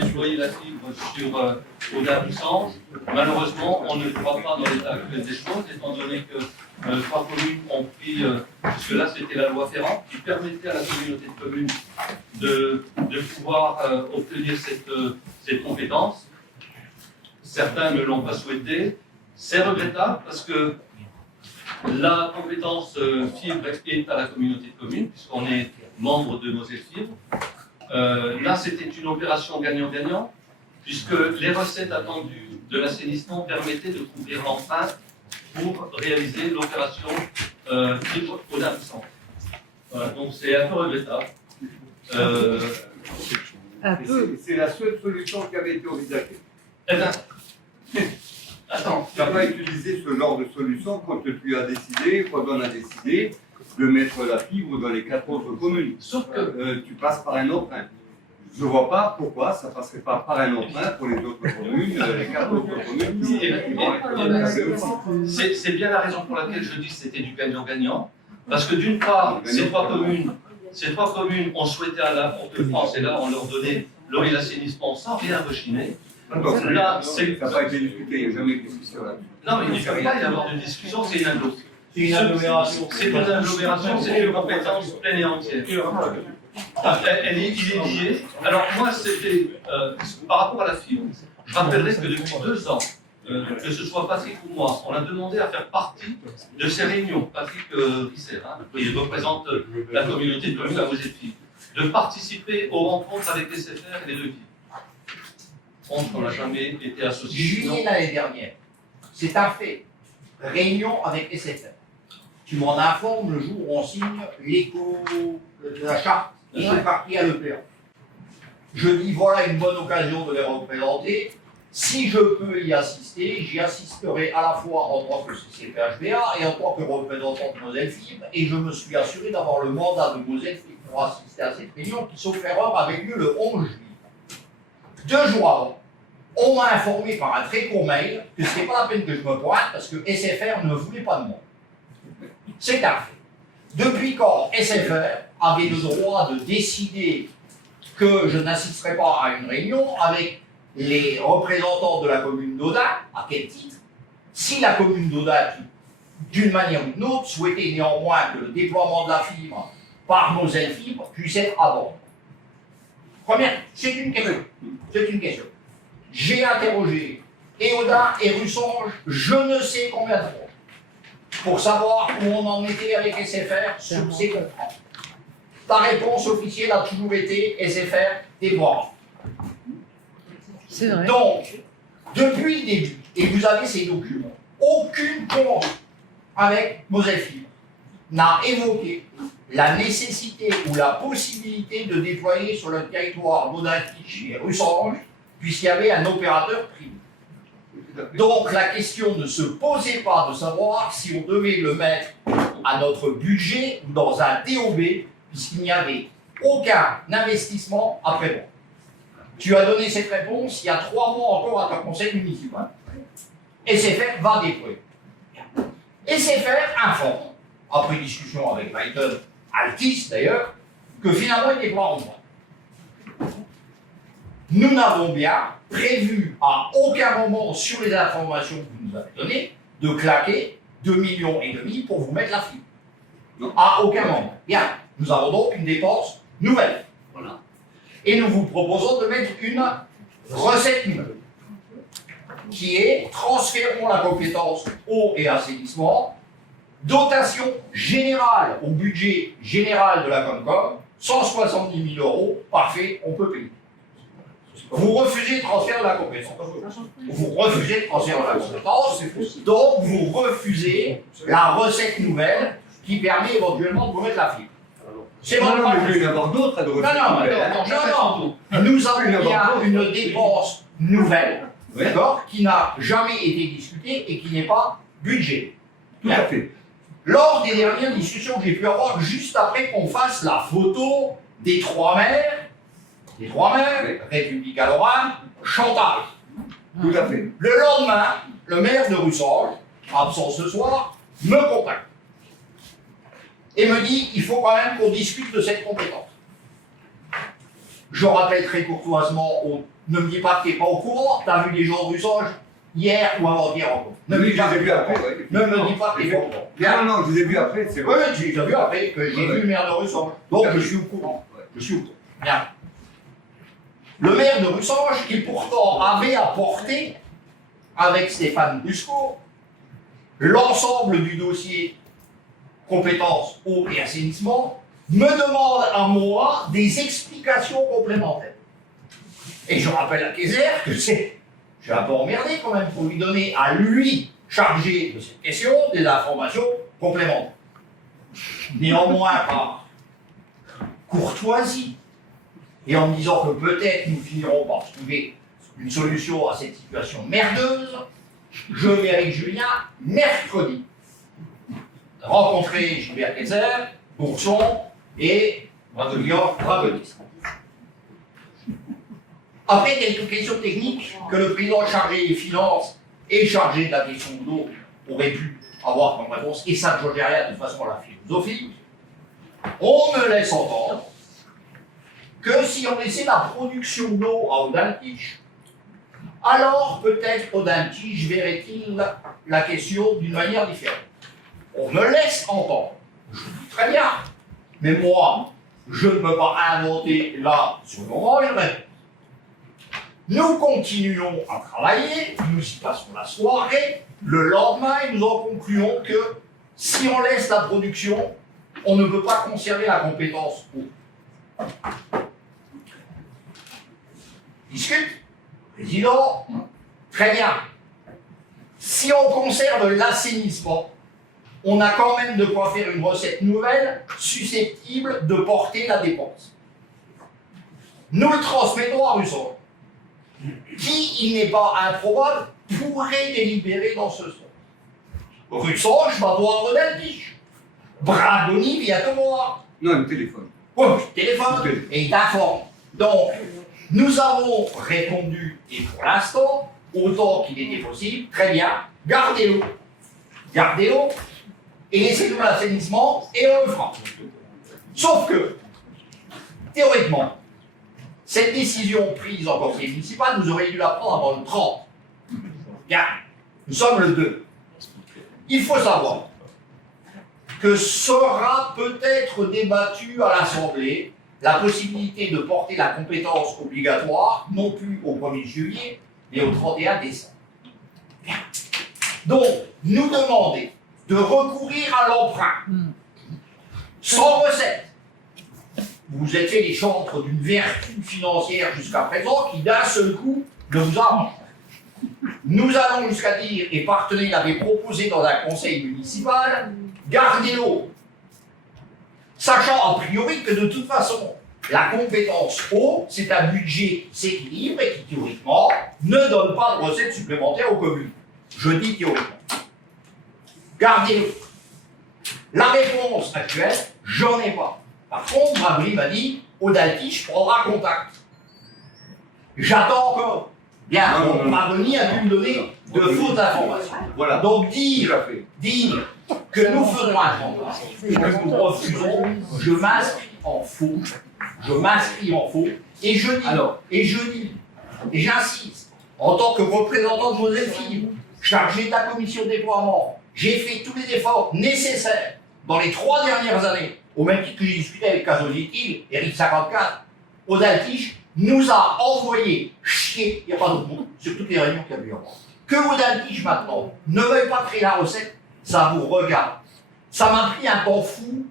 déployer la fibre sur Audin-Russange. Malheureusement, on ne le voit pas dans l'état actuel des choses, étant donné que 3 communes ont pris, puisque là c'était la loi Ferrand, qui permettait à la communauté de communes de pouvoir obtenir cette compétence. Certains ne l'ont pas souhaité. C'est regrettable parce que la compétence fibre est à la communauté de communes, puisqu'on est membre de Moselle Fibre. Là, c'était une opération gagnant-gagnant, puisque les recettes attendues de l'assainissement permettaient de couvrir l'emprunt pour réaliser l'opération fibre Audin-Russange. Voilà, donc c'est un peu regrettable. C'est la seule solution qui avait été envisagée. Eh bien, attends. Tu n'as pas utilisé ce genre de solution quand tu as décidé, quand on a décidé de mettre la fibre dans les 4 autres communes. Sauf que tu passes par un emprunt. Je ne vois pas pourquoi ça ne passerait pas par un emprunt pour les autres communes, les 4 autres communes. C'est bien la raison pour laquelle je dis que c'était du gagnant-gagnant. Parce que d'une part, ces trois communes ont souhaité à la Port-de-France, et là on leur donnait l'eau et l'assainissement sans rien rechiner. Là, ça n'a pas été discuté, il n'y a jamais eu de discussion là-dessus. Non, mais il ne peut pas y avoir de discussion, c'est une agglomération. C'est une agglomération. C'est une agglomération, c'est une compétence pleine et entière. Il est lié. Alors moi, c'était par rapport à la fibre, je rappellerai que depuis 2 ans, que ce soit Patrick ou moi, on a demandé à faire partie de ces réunions. Patrick Risser, qui représente la communauté de communes à Moselle Fibre, de participer aux rencontres avec les SFR et les devis. On n'a jamais été associé. Juillet l'année dernière, c'est un fait. Réunion avec SFR. Tu m'en informes le jour où on signe la charte éco-partie à l'EPA. Je dis voilà une bonne occasion de les représenter. Si je peux y assister, j'y assisterai à la fois en tant que CCPHBA et en tant que représentant de Moselle Fibre, et je me suis assuré d'avoir le mandat de Moselle Fibre pour assister à cette réunion qui, sauf erreur, avait lieu le 11 juillet. 2 jours avant, on m'a informé par un très court mail que ce n'était pas la peine que je me pointe parce que SFR ne voulait pas de moi. C'est un fait. Depuis quand SFR avait le droit de décider que je n'assisterai pas à une réunion avec les représentants de la commune d'Audin, à quel titre? Si la commune d'Audin, d'une manière ou d'une autre, souhaitait néanmoins que le déploiement de la fibre par Moselle Fibre puisse être abordé. Première, c'est une question. C'est une question. J'ai interrogé Audin et Russange, je ne sais combien de fois, pour savoir où on en était avec SFR sur ces contrats. Ta réponse officielle a toujours été SFR déploiement. C'est vrai. Donc, depuis le début, et vous avez ces documents, aucune convention avec Moselle Fibre n'a évoqué la nécessité ou la possibilité de déployer sur le territoire d'Audin-Clichy et Russange, puisqu'il y avait un opérateur privé. Donc la question ne se posait pas de savoir si on devait le mettre à notre budget ou dans un TOB, puisqu'il n'y avait aucun investissement à prévoir. Tu as donné cette réponse il y a 3 mois encore à ton conseil municipal. SFR va déployer. SFR informe, après discussion avec Maïton, Altis d'ailleurs, que finalement il déploie en droit. Nous n'avons bien prévu à aucun moment sur les informations que vous nous avez données de claquer 2,5 millions pour vous mettre la fibre. À aucun moment. Bien, nous avons donc une dépense nouvelle. Voilà. Et nous vous proposons de mettre une recette nouvelle, qui est transférons la compétence eau et assainissement, dotation générale au budget général de la Comcom, 170 000 €, parfait, on peut payer. Vous refusez de transférer la compétence. Vous refusez de transférer la compétence, donc vous refusez la recette nouvelle qui permet éventuellement de vous mettre la fibre. C'est votre non, mais il peut y en avoir d'autres. Non. Nous avons bien une dépense nouvelle, d'accord, qui n'a jamais été discutée et qui n'est pas budget. Tout à fait. Lors des dernières discussions que j'ai pu avoir, juste après qu'on fasse la photo des 3 maires, République à Lorraine, Chantal. Tout à fait. Le lendemain, le maire de Russange, absent ce soir, me contacte et me dit il faut quand même qu'on discute de cette compétence. Je rappelle très courtoisement, ne me dis pas que tu n'es pas au courant, tu as vu les gens de Russange hier ou avant-hier encore. Ne me dis pas que tu n'es pas au courant. Ne me dis pas que tu n'es pas au courant. Non, je vous ai vu après, c'est vrai. Oui, j'ai vu après que j'ai vu le maire de Russange. Donc je suis au courant. Je suis au courant. Bien. Le maire de Russange, qui pourtant avait apporté, avec Stéphane Brusco, l'ensemble du dossier compétences eau et assainissement, me demande à moi des explications complémentaires. Et je rappelle à Kayser que je suis un peu emmerdé quand même pour lui donner à lui, chargé de cette question, des informations complémentaires. Néanmoins, par courtoisie, et en me disant que peut-être nous finirons par trouver une solution à cette situation merdeuse, je vais avec Julien mercredi rencontrer Gilbert Kayser, Bourson et Julien Rabelis. Après, quelques questions techniques que le président chargé des finances et chargé de la question de l'eau aurait pu avoir comme réponse, et ça ne changeait rien de façon à la philosophie, on me laisse entendre que si on laissait la production d'eau à Audaltige, alors peut-être Audaltige verrait-il la question d'une manière différente. On me laisse entendre. Je dis très bien. Mais moi, je ne peux pas inventer là, sur le moment, une réponse. Nous continuons à travailler, nous y passons la soirée, le lendemain, et nous en concluons que si on laisse la production, on ne peut pas conserver la compétence eau. Discute. Président, très bien. Si on conserve l'assainissement, on a quand même de quoi faire une recette nouvelle susceptible de porter la dépense. Nous le transmettons à Russange, qui, il n'est pas improbable, pourrait délibérer dans ce sens. Russange va voir Audaltige. Bragoni vient te voir. Non, le téléphone. Oui, téléphone, et il t'informe. Donc, nous avons répondu, et pour l'instant, autant qu'il était possible, très bien, gardez-le. Gardez-le, et laissez-nous l'assainissement, et on le fera. Sauf que, théoriquement, cette décision prise en conseil municipal, nous aurions dû la prendre avant le 30. Bien, nous sommes le 2. Il faut savoir que sera peut-être débattu à l'Assemblée la possibilité de porter la compétence obligatoire, non plus au 1er juillet, mais au 31 décembre. Bien. Donc, nous demander de recourir à l'emprunt, sans recette. Vous êtes fait les chantres d'une vertu financière jusqu'à présent qui, d'un seul coup, ne vous arrange pas. Nous allons jusqu'à dire, et Partenay l'avait proposé dans un conseil municipal, gardez-l'eau. Sachant a priori que de toute façon, la compétence eau, c'est un budget s'équilibre et qui théoriquement ne donne pas de recettes supplémentaires aux communes. Je dis théoriquement. Gardez-le. La réponse actuelle, j'en ai pas. Par contre, Brabry m'a dit, Audaltige prendra contact. J'attends encore. Bien, on m'a venu à me donner de fausses informations. Voilà. Donc dire que nous faisons un transfert et que nous refusons, je m'inscris en faux. Je m'inscris en faux et je dis, et j'insiste, en tant que représentant de Joséphine, chargé de la commission de déploiement, j'ai fait tous les efforts nécessaires dans les 3 dernières années, au même titre que j'ai discuté avec Casozitil, Eric 54, Audaltige nous a envoyé chier, il n'y a pas d'autre mot, sur toutes les réunions qu'il y a eu avant. Que Audaltige maintenant ne veuille pas créer la recette, ça vous regarde. Ça m'a pris un temps fou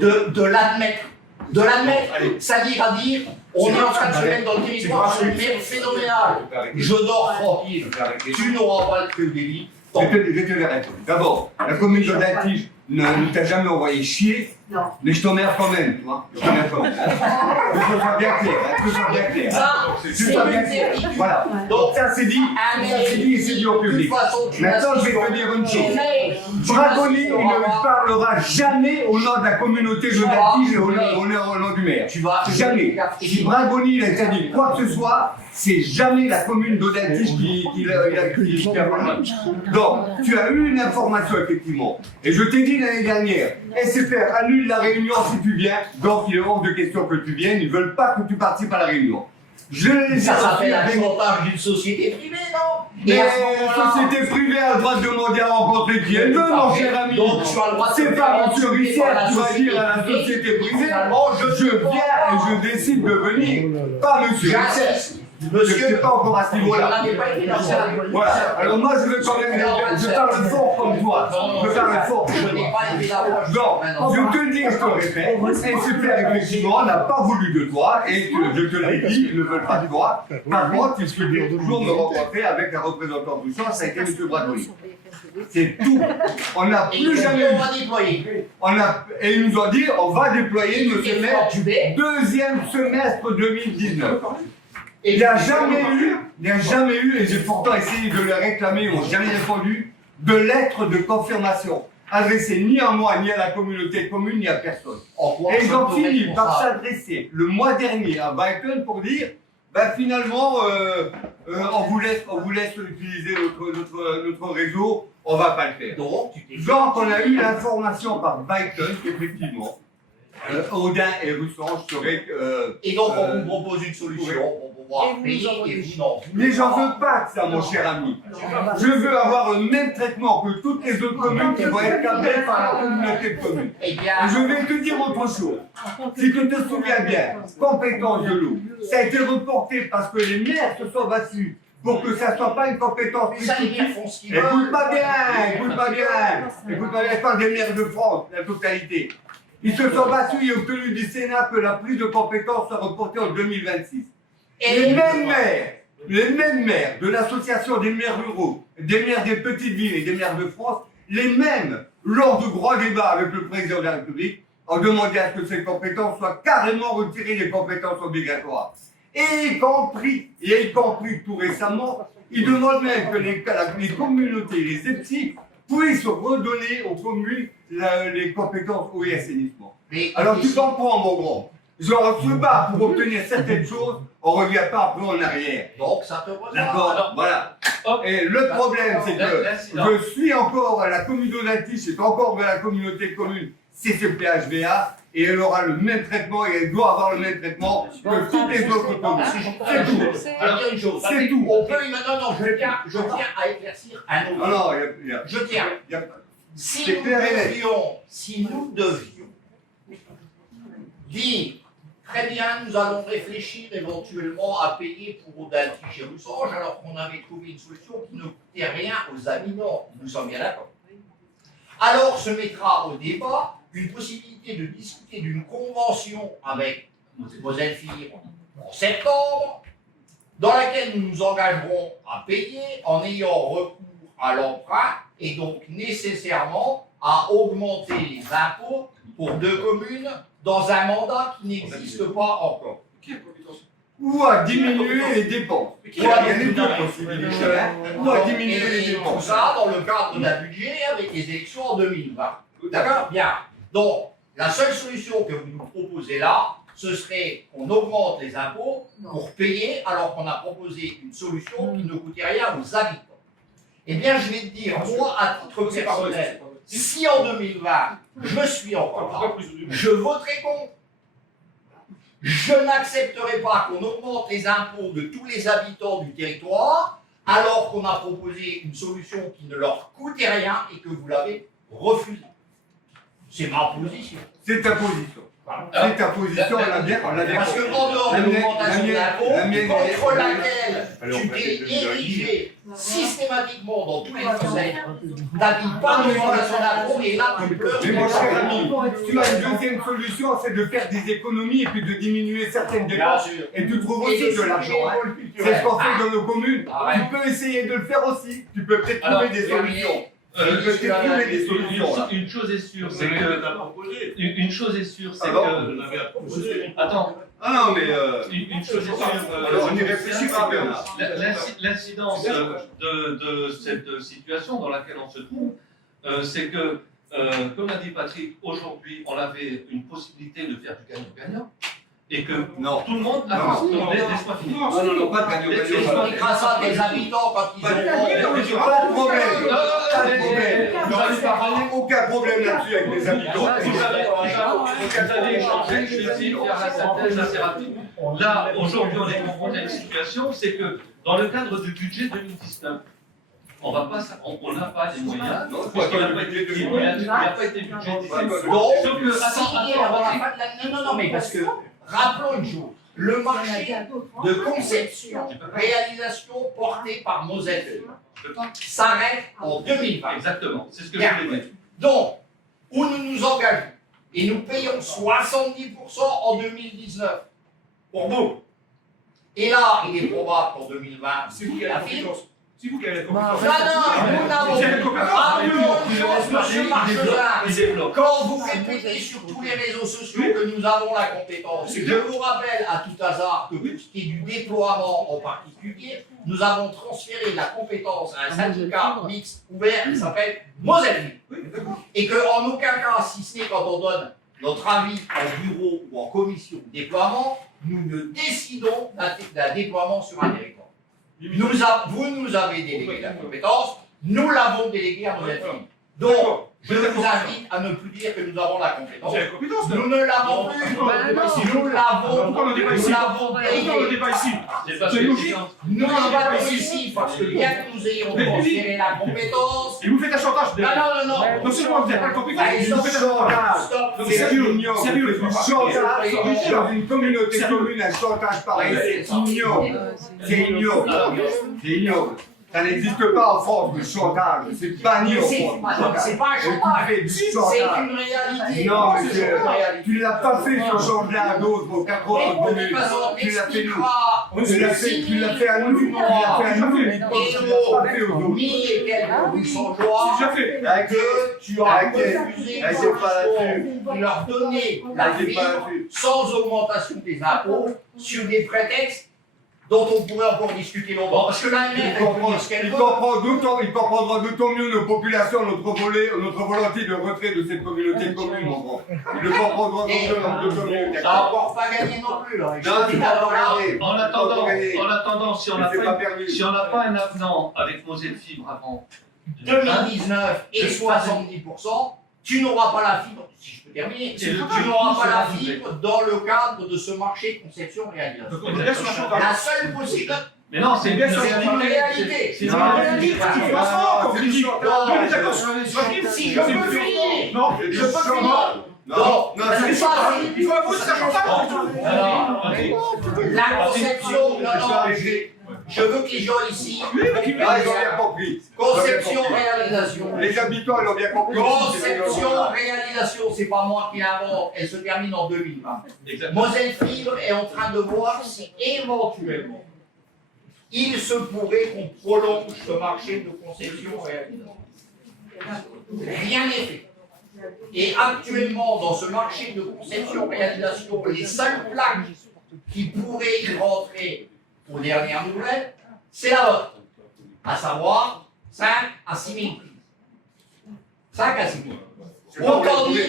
de l'admettre. De l'admettre, c'est-à-dire à dire, on est en train de se mettre dans le territoire sur une merde phénoménale. Je dors tranquille. Tu n'auras pas le truc délit. Je te le répondre. D'abord, la commune d'Audaltige ne t'a jamais envoyé chier, mais je t'emmerde quand même, tu vois. Je t'emmerde quand même. Que ce soit bien clair, que ce soit bien clair. Que ce soit bien clair. Voilà. Donc ça c'est dit, et c'est dit au public. Maintenant, je vais te dire une chose. Bragoni, il ne parlera jamais au nom de la communauté d'Audaltige et au nom du maire. Jamais. Si Bragoni a dit quoi que ce soit, c'est jamais la commune d'Audaltige qui a parlé. Donc, tu as eu une information effectivement. Et je t'ai dit l'année dernière, SFR annule la réunion si tu viens, donc il est hors de question que tu viennes, ils ne veulent pas que tu participes à la réunion. Ça s'appelle un chantage d'une société privée, non? Mais la société privée a le droit de demander à rencontrer qui elle veut, mon cher ami. C'est pas monsieur Richard qui va dire à la société privée, je viens et je décide de venir. Pas monsieur Richard. Monsieur, n'est pas encore à ce niveau-là. Voilà. Alors moi, je veux quand même. Je parle fort comme toi. Je parle fort. Donc, je te le dis, je te le répète. SFR, effectivement, n'a pas voulu de toi. Et je te l'ai dit, ils ne veulent pas de toi. Par contre, ils souhaitent toujours me rencontrer avec un représentant du champ, ça a été M. Bradley. C'est tout. On n'a plus jamais. On va déployer. Et ils nous ont dit, on va déployer le semestre, deuxième semestre 2019. Il n'y a jamais eu, et j'ai pourtant essayé de le réclamer, ils n'ont jamais répondu, de lettre de confirmation adressée ni à moi, ni à la communauté commune, ni à personne. Et ils ont fini par s'adresser le mois dernier à Brighton pour dire, ben finalement, on vous laisse utiliser notre réseau, on ne va pas le faire. Donc on a eu l'information par Brighton qu'effectivement, Audin et Russange seraient... et donc on vous propose une solution pour pouvoir payer et vous non. Mais j'en veux pas de ça, mon cher ami. Je veux avoir le même traitement que toutes les autres communes qui vont être câblées par la communauté de communes. Et je vais te dire autre chose. Si tu te souviens bien, compétence de l'eau, ça a été reporté parce que les maires se sont battus pour que ça ne soit pas une compétence publique. Écoute pas bien, je parle des maires de France, la totalité. Ils se sont battus et obtenu du Sénat que la prise de compétence soit reportée en 2026. Et les mêmes maires de l'association des maires ruraux, des maires des petites villes et des maires de France, les mêmes, lors de grands débats avec le président de la République, ont demandé à ce que ces compétences soient carrément retirées des compétences obligatoires. Et y compris tout récemment, ils demandent même que les communautés, les sceptiques, puissent redonner aux communes les compétences eau et assainissement. Alors tu comprends, mon grand. Genre, on se bat pour obtenir certaines choses, on ne revient pas après en arrière. Donc ça te regarde. D'accord, voilà. Et le problème, c'est que je suis encore à la commune d'Audaltige, c'est encore de la communauté commune, CCPHVA, et elle aura le même traitement, et elle doit avoir le même traitement que toutes les autres communes. C'est tout. Je veux dire une chose. C'est tout. On peut, non, je tiens à éclaircir un autre. Non, je tiens. Si nous devions dire, très bien, nous allons réfléchir éventuellement à payer pour Audaltige et Russange, alors qu'on avait trouvé une solution qui ne coûtait rien aux habitants. Nous sommes bien d'accord. Alors se mettra au débat une possibilité de discuter d'une convention avec Moselfire en septembre, dans laquelle nous nous engagerons à payer en ayant recours à l'emprunt et donc nécessairement à augmenter les impôts pour 2 communes dans un mandat qui n'existe pas encore. Ou à diminuer les dépenses. Ou à diminuer les dépenses. Tout ça dans le cadre d'un budget avec les élections en 2020. D'accord? Bien. Donc, la seule solution que vous nous proposez là, ce serait qu'on augmente les impôts pour payer, alors qu'on a proposé une solution qui ne coûtait rien aux habitants. Eh bien, je vais te dire, moi, à titre personnel, si en 2020, je suis encore là, je voterai contre. Je n'accepterai pas qu'on augmente les impôts de tous les habitants du territoire, alors qu'on a proposé une solution qui ne leur coûtait rien et que vous l'avez refusée. C'est ma position. C'est ta position. C'est ta position, on l'a bien. Parce que en dehors de l'augmentation d'impôts, contre laquelle tu t'es érigé systématiquement dans tous les conseils, t'as dit pas d'augmentation d'impôts et là tu pleures. Mais mon cher ami, tu as une deuxième solution, c'est de faire des économies et puis de diminuer certaines dépenses. Et tu trouves aussi de l'argent. C'est ce qu'on fait dans nos communes. Tu peux essayer de le faire aussi. Tu peux peut-être trouver des solutions. Une chose est sûre, c'est que. Une chose est sûre, c'est que. Attends. Ah non, mais. Une chose est sûre. Alors on y réfléchira, Bernard. L'incidence de cette situation dans laquelle on se trouve, c'est que, comme l'a dit Patrick, aujourd'hui, on avait une possibilité de faire du gagnant-gagnant. Et que tout le monde a laisse-moi finir. Non, pas de gagnant-gagnant. Grâce à des habitants quand ils ont. Pas de problème. Pas de problème. Aucun problème là-dessus avec les habitants. Vous avez échangé, je vais essayer de faire la synthèse assez rapide. Là, aujourd'hui, on est confronté à une situation, c'est que dans le cadre du budget 2019, on n'a pas les moyens, puisqu'il n'a pas été budgétisé. Donc, non, mais parce que, rappelons une chose, le marché de conception, réalisation porté par Moselle s'arrête en 2020. Exactement, c'est ce que je voulais dire. Donc, où nous nous engageons, et nous payons 70% en 2019, pour vous. Et là, il est probable qu'en 2020, c'est vous qui avez la compétence. C'est vous qui avez la compétence. Non, nous n'avons pas. Monsieur Marcelin, quand vous répétez sur tous les réseaux sociaux que nous avons la compétence, je vous rappelle à tout hasard que pour ce qui est du déploiement en particulier, nous avons transféré la compétence à un syndicat mixte ouvert qui s'appelle Moselle. Et qu'en aucun cas, si ce n'est quand on donne notre avis en bureau ou en commission de déploiement, nous ne décidons d'un déploiement sur un territoire. Vous nous avez délégué la compétence, nous l'avons déléguée à Moselle. Donc, je vous invite à ne plus dire que nous avons la compétence. Nous ne l'avons plus. Nous l'avons payé. C'est logique. Nous l'avons ici parce que bien que nous ayons transféré la compétence. Et vous faites un chantage. Non. Non seulement vous n'avez pas le compétence, vous faites un chantage. Sérieux, chantage dans une communauté commune, un chantage pareil, c'est ignoble. C'est ignoble. C'est ignoble. Ça n'existe pas en France, le chantage. C'est banni en France. C'est pas un chantage. C'est une réalité. Non, monsieur, tu ne l'as pas fait sur changer à d'autres, aux 4 autres communes. Tu l'as fait nous. Tu l'as fait à nous. Tu l'as fait à nous. Mais tu l'as pas fait aux autres. Et quelques Luxembourgeois que tu as refusé de leur donner la fibre sans augmentation des impôts sur des prétextes dont on pourrait encore discuter longtemps. Parce que l'AMF, il comprendra d'autant mieux nos populations, notre volonté de retrait de cette communauté commune, mon grand. Il le comprendra d'autant mieux. Ça n'a encore pas gagné non plus, là. En attendant, si on n'a pas un avenant avec Moselle Fibre avant 2019 et 70%, tu n'auras pas la fibre, si je peux terminer, tu n'auras pas la fibre dans le cadre de ce marché de conception-réalisation. La seule possible. Mais non, c'est une réalité. C'est une réalité. Si je peux finir. Non, je peux finir. Non, il faut avouer que ça change pas. La conception, je veux que les gens ici. Ah, ils ont bien compris. Conception, réalisation. Les habitants, ils ont bien compris. Conception, réalisation, c'est pas moi qui l'invente, elle se termine en 2020. Moselle Fibre est en train de voir si éventuellement il se pourrait qu'on prolonge ce marché de conception-réalisation. Rien n'est fait. Et actuellement, dans ce marché de conception-réalisation, les seules plaques qui pourraient y rentrer aux dernières nouvelles, c'est la vôtre, à savoir 5 à 6 000 prises. 5 à 6 000. Autant dire.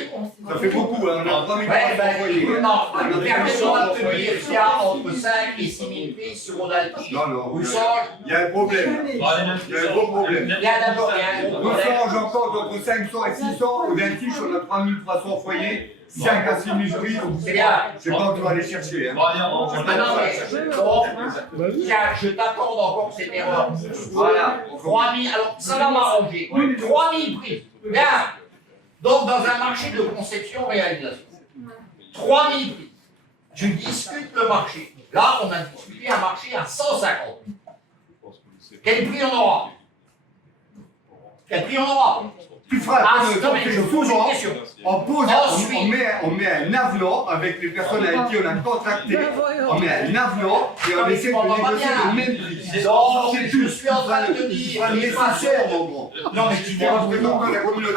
Ça fait beaucoup, hein, on a 3000 employés. Non, permettez-moi de te dire qu'il y a entre 5 et 6 000 prises sur Rodaltige. Non, Roussange. il y a un problème. Il y a un gros problème. Il y a d'abord un gros problème. Roussange, encore entre 500 et 600. Au Daltige, on a 3300 foyers. 5 à 6 000 prises. C'est bien. Je sais pas où tu vas aller chercher. Hein. Je t'accorde encore cette erreur. Voilà. 3000, alors ça va m'arranger. 3000 prises. Bien. Donc, dans un marché de conception-réalisation, 3000 prises. Tu discutes le marché. Là, on a discuté un marché à 150 000. Quel prix on aura? Quel prix on aura? Tu feras non, mais je pose une question. On met un avenant avec les personnes avec qui on a contracté. On met un avenant et on essaie de négocier le même prix. Je suis en train de te dire, nécessaire, mon gros. Non, mais tu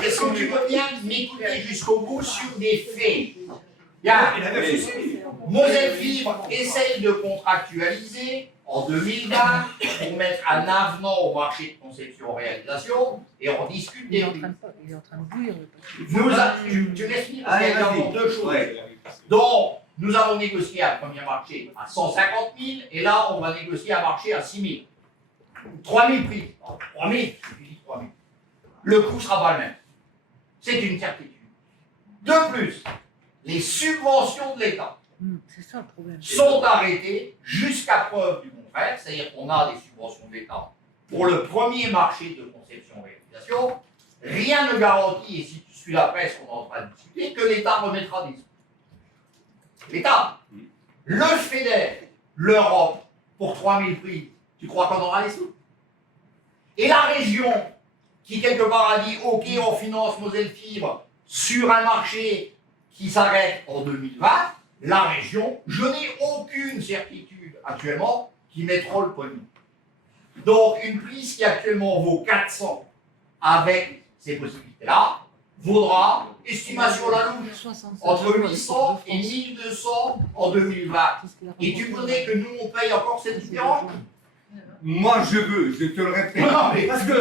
est-ce que tu veux bien m'écouter jusqu'au bout sur des faits? Moselle Fibre essaye de contractualiser en 2020 pour mettre un avenant au marché de conception-réalisation et on discute des prix. Il est en train de bouillir. Tu laisses finir parce qu'il y a également deux choses. Donc, nous avons négocié un premier marché à 150 000 et là, on va négocier un marché à 6 000. 3 000 prix. 3 000, je dis 3 000. Le coût sera pas le même. C'est une certitude. De plus, les subventions de l'État sont arrêtées jusqu'à preuve du contraire, c'est-à-dire qu'on a des subventions de l'État pour le premier marché de conception-réalisation. Rien ne garantit, et si tu suis la presse qu'on est en train de discuter, que l'État remettra des sous. L'État, le FEDER, l'Europe, pour 3 000 prix, tu crois qu'on aura les sous? Et la région, qui quelque part a dit « Ok, on finance Moselle Fibre sur un marché qui s'arrête en 2020 », la région, je n'ai aucune certitude actuellement qui mettra le pognon. Donc, une prise qui actuellement vaut 400 avec ces possibilités-là, vaudra, estimation à la louche, entre 800 et 1200 en 2020. Et tu voudrais que nous, on paye encore cette différence? Moi, je te le répète. Parce que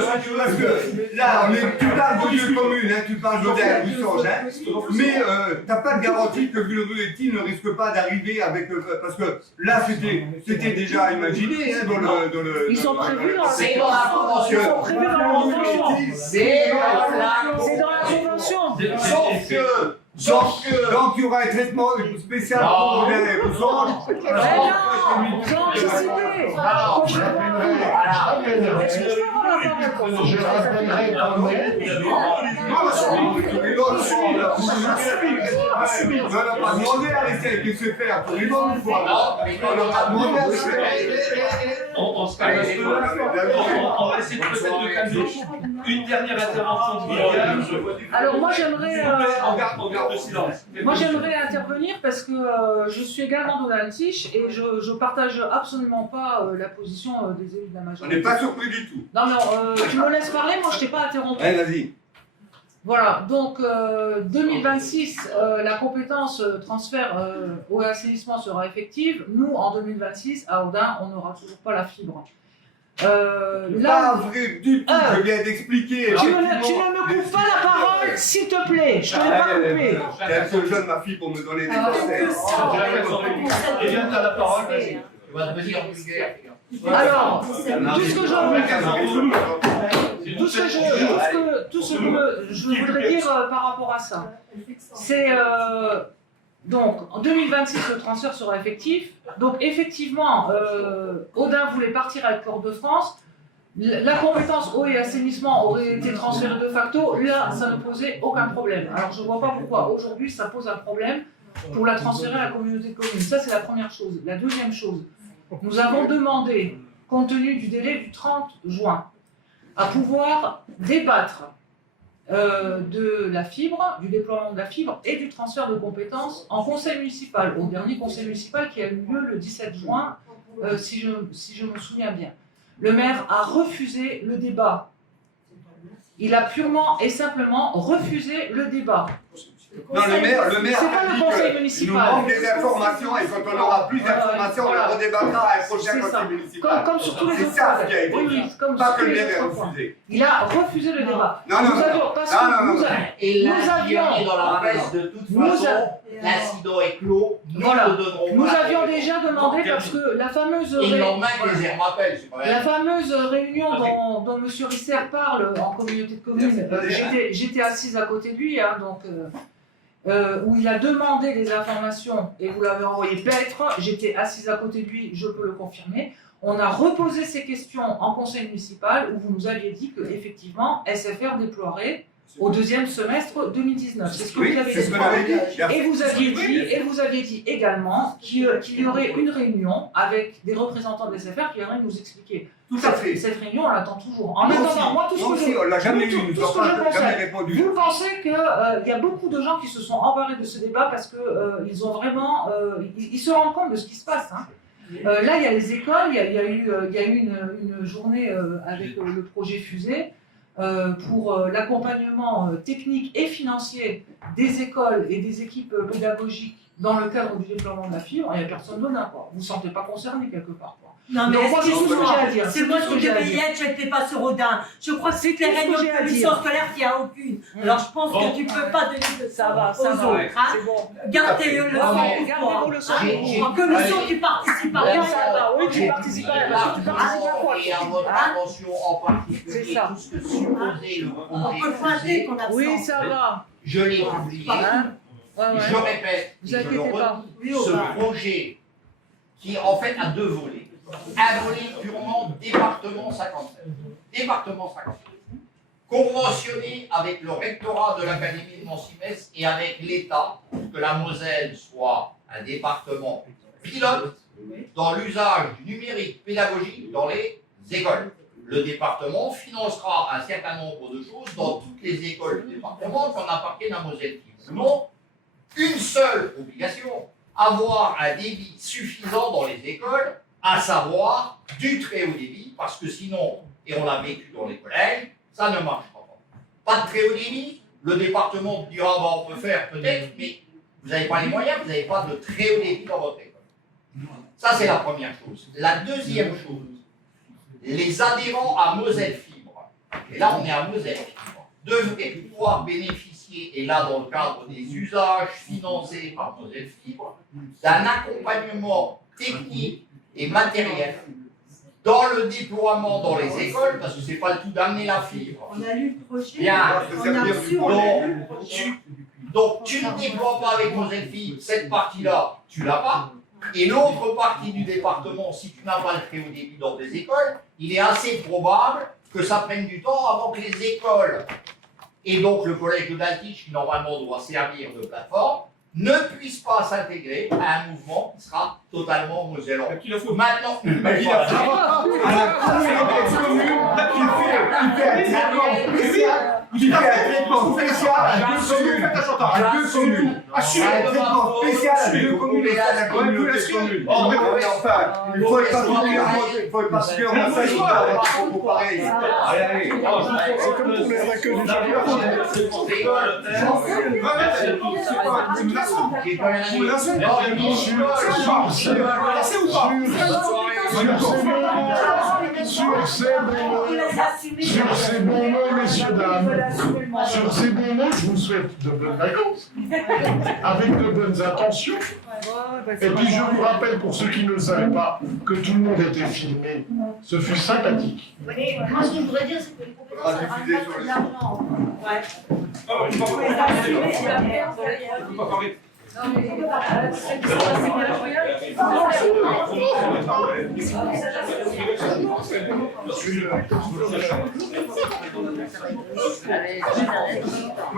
là, tu parles de lieux communes, hein, tu parles d'Odin, du Sange, hein, mais t'as pas de garantie que Villeruetti ne risque pas d'arriver avec. Parce que là, c'était déjà imaginé hein, dans le. Ils sont prévus dans C'est dans la convention. Ils sont prévus dans la convention. C'est dans la convention. Sauf que. Donc, il y aura un traitement spécial pour Odin et pour Sange. On n'a pas demandé à rester avec se faire pour les bonnes fois. On n'a pas demandé à rester. On se calme un peu. On va essayer peut-être de calmer. Une dernière intervention de Viviane. Alors moi j'aimerais. On garde le silence. Moi j'aimerais intervenir parce que je suis également de l'Altiche et je partage absolument pas la position des élus de la majorité. On n'est pas surpris du tout. Non, tu me laisses parler, moi je t'ai pas interrompu. Allez, vas-y. Voilà, donc 2026, la compétence transfert au assainissement sera effective. Nous, en 2026, à Audin, on n'aura toujours pas la fibre. Pas vrai du tout, je viens d'expliquer. Tu ne me coupes pas la parole, s'il te plaît, je ne te l'ai pas coupé. T'es un peu jeune, ma fille, pour me donner des conseils. Et bien, tu as la parole, vas-y. Tu vas devenir vulgaire. Alors, tout ce que je voudrais dire par rapport à ça, c'est donc en 2026 le transfert sera effectif. Donc effectivement, Audin voulait partir avec Port-de-France. La compétence eau et assainissement aurait été transférée de facto. Là, ça ne posait aucun problème. Alors je ne vois pas pourquoi aujourd'hui ça pose un problème pour la transférer à la communauté de communes. Ça c'est la première chose. La deuxième chose. Nous avons demandé, compte tenu du délai du 30 juin, à pouvoir débattre de la fibre, du déploiement de la fibre et du transfert de compétences en conseil municipal, au dernier conseil municipal qui a eu lieu le 17 juin, si je me souviens bien. Le maire a refusé le débat. Il a purement et simplement refusé le débat. Non, le maire C'est pas a le dit conseil qu'il nous municipal. manque des informations et quand on aura plus d'informations, on Voilà. le redébattra à un prochain C'est ça. conseil municipal. Comme sur tous les C'est autres ça points. ce qui a été Oui, dit. oui, comme Pas sur que tous le les maire ait autres points. refusé. Il a refusé le débat. Non, non, Nous non. avions, parce Non, que non, non, nous non. a- Et nous l'incident avions- est dans la presse de toute façon, l'incident est clos, nous Voilà. ne donnerons Nous pas la avions réponse. déjà demandé parce que la fameuse Et le lendemain que voilà. les airs m'appellent, c'est pas La vrai. fameuse réunion dont M. Risser parle en communauté de communes, j'étais assise à côté de lui, hein, donc, où il a demandé des informations et vous l'avez envoyé paître, j'étais assise à côté de lui, je peux le confirmer. On a reposé ces questions en conseil municipal où vous nous aviez dit qu'effectivement SFR déploierait au deuxième semestre 2019. C'est ce que Oui, vous avez c'est ce dit. qu'on avait dit. Et vous aviez dit également qu'il y aurait une réunion avec des représentants de SFR qui viendraient nous expliquer. Tout à fait. Cette réunion, on l'attend toujours. En Moi attendant, aussi. moi, tout ce Moi que aussi, je, on l'a jamais tout- eu, tout nous ce que avons je jamais conseille, répondu. vous pensez qu'il y a beaucoup de gens qui se sont embarrés de ce débat parce qu'ils ont vraiment, ils se rendent compte de ce qui se passe. Hein. Là, il y a les écoles, il y a eu une journée avec le projet Fusée pour l'accompagnement technique et financier des écoles et des équipes pédagogiques dans le cadre du déploiement de la fibre. Il n'y a personne d'autre, quoi. Vous ne vous sentez pas concerné quelque part, quoi. Non, mais Donc, moi, c'est tout ce que excuse-moi, j'ai à dire. c'est moi tout ce qui que j'ai à devais y dire. être, je n'étais pas sur Rodin. Je crois que c'est les tout ce que réunions j'ai de à commission dire. scolaire qu'il n'y a aucune. Alors je pense que tu ne peux pas donner de Ça va, aux autres. ouais. Hein. C'est bon. Gardez le Non, mais son gardez pour vos leçons. toi. Que le son, tu participes à rien. Ça va, oui, tu participes à rien. Parce que tu participes à quoi? Et à votre attention en particulier, C'est ça. tout ce que supposait le On projet peut pointer qu'on absente. Oui, ça va. je l'ai publié. Hein? Ouais, ouais. Je répète, Vous et je le inquiétez pas. redis, ce projet qui en fait a deux volets. Un volet purement département 57. Département 57. Conventionné avec le rectorat de l'Académie de Nancy-Metz et avec l'État, pour que la Moselle soit un département pilote dans l'usage du numérique pédagogique dans les écoles. Le département financera un certain nombre de choses dans toutes les écoles du département qui en appartiennent à Moselle. Nous avons une seule obligation, avoir un débit suffisant dans les écoles, à savoir du très haut débit, parce que sinon, et on l'a vécu dans les collèges, ça ne marchera pas. Pas de très haut débit, le département dira bah, on peut faire peut-être, mais vous n'avez pas les moyens, vous n'avez pas de très haut débit dans votre école. Ça, c'est la première chose. La deuxième chose, les adhérents à Moselle Fibre, et là on est à Moselle Fibre, devraient pouvoir bénéficier, et là dans le cadre des usages financés par Moselle Fibre, d'un accompagnement technique et matériel dans le déploiement dans les écoles, parce que c'est pas le tout d'amener la fibre. On a lu le projet, Bien. on a reçu, on l'a lu. Donc tu ne déploies pas avec Moselle Fibre, cette partie-là, tu l'as pas. Et l'autre partie du département, si tu n'as pas le très haut débit dans tes écoles, il est assez probable que ça prenne du temps avant que les écoles, et donc le collège de Daltich, qui normalement doit servir de plateforme, ne puissent pas s'intégrer à un mouvement qui sera totalement mosellan. Maintenant, Il a fait à la communauté de communes, il fait un traitement spécial à deux communes. Faites attention, à deux communes. Assumez un traitement spécial à deux communes. La communauté de communes. Enfin, il faut être particulièrement sage pour avoir un propos pareil. Allez, C'est comme pour les accueils du jardin. c'est une menaçant. C'est une menaçant. C'est ou pas? Sur ces bons mots, messieurs, dames, sur ces bons mots, je vous souhaite de bonnes vacances, avec de bonnes intentions. Et puis je vous rappelle, pour ceux qui ne le savaient pas, que tout le monde était filmé. Ce fut sympathique. Moi, ce que je voudrais dire, c'est que les compétences, ça rapporte de l'argent.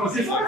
C'est ça,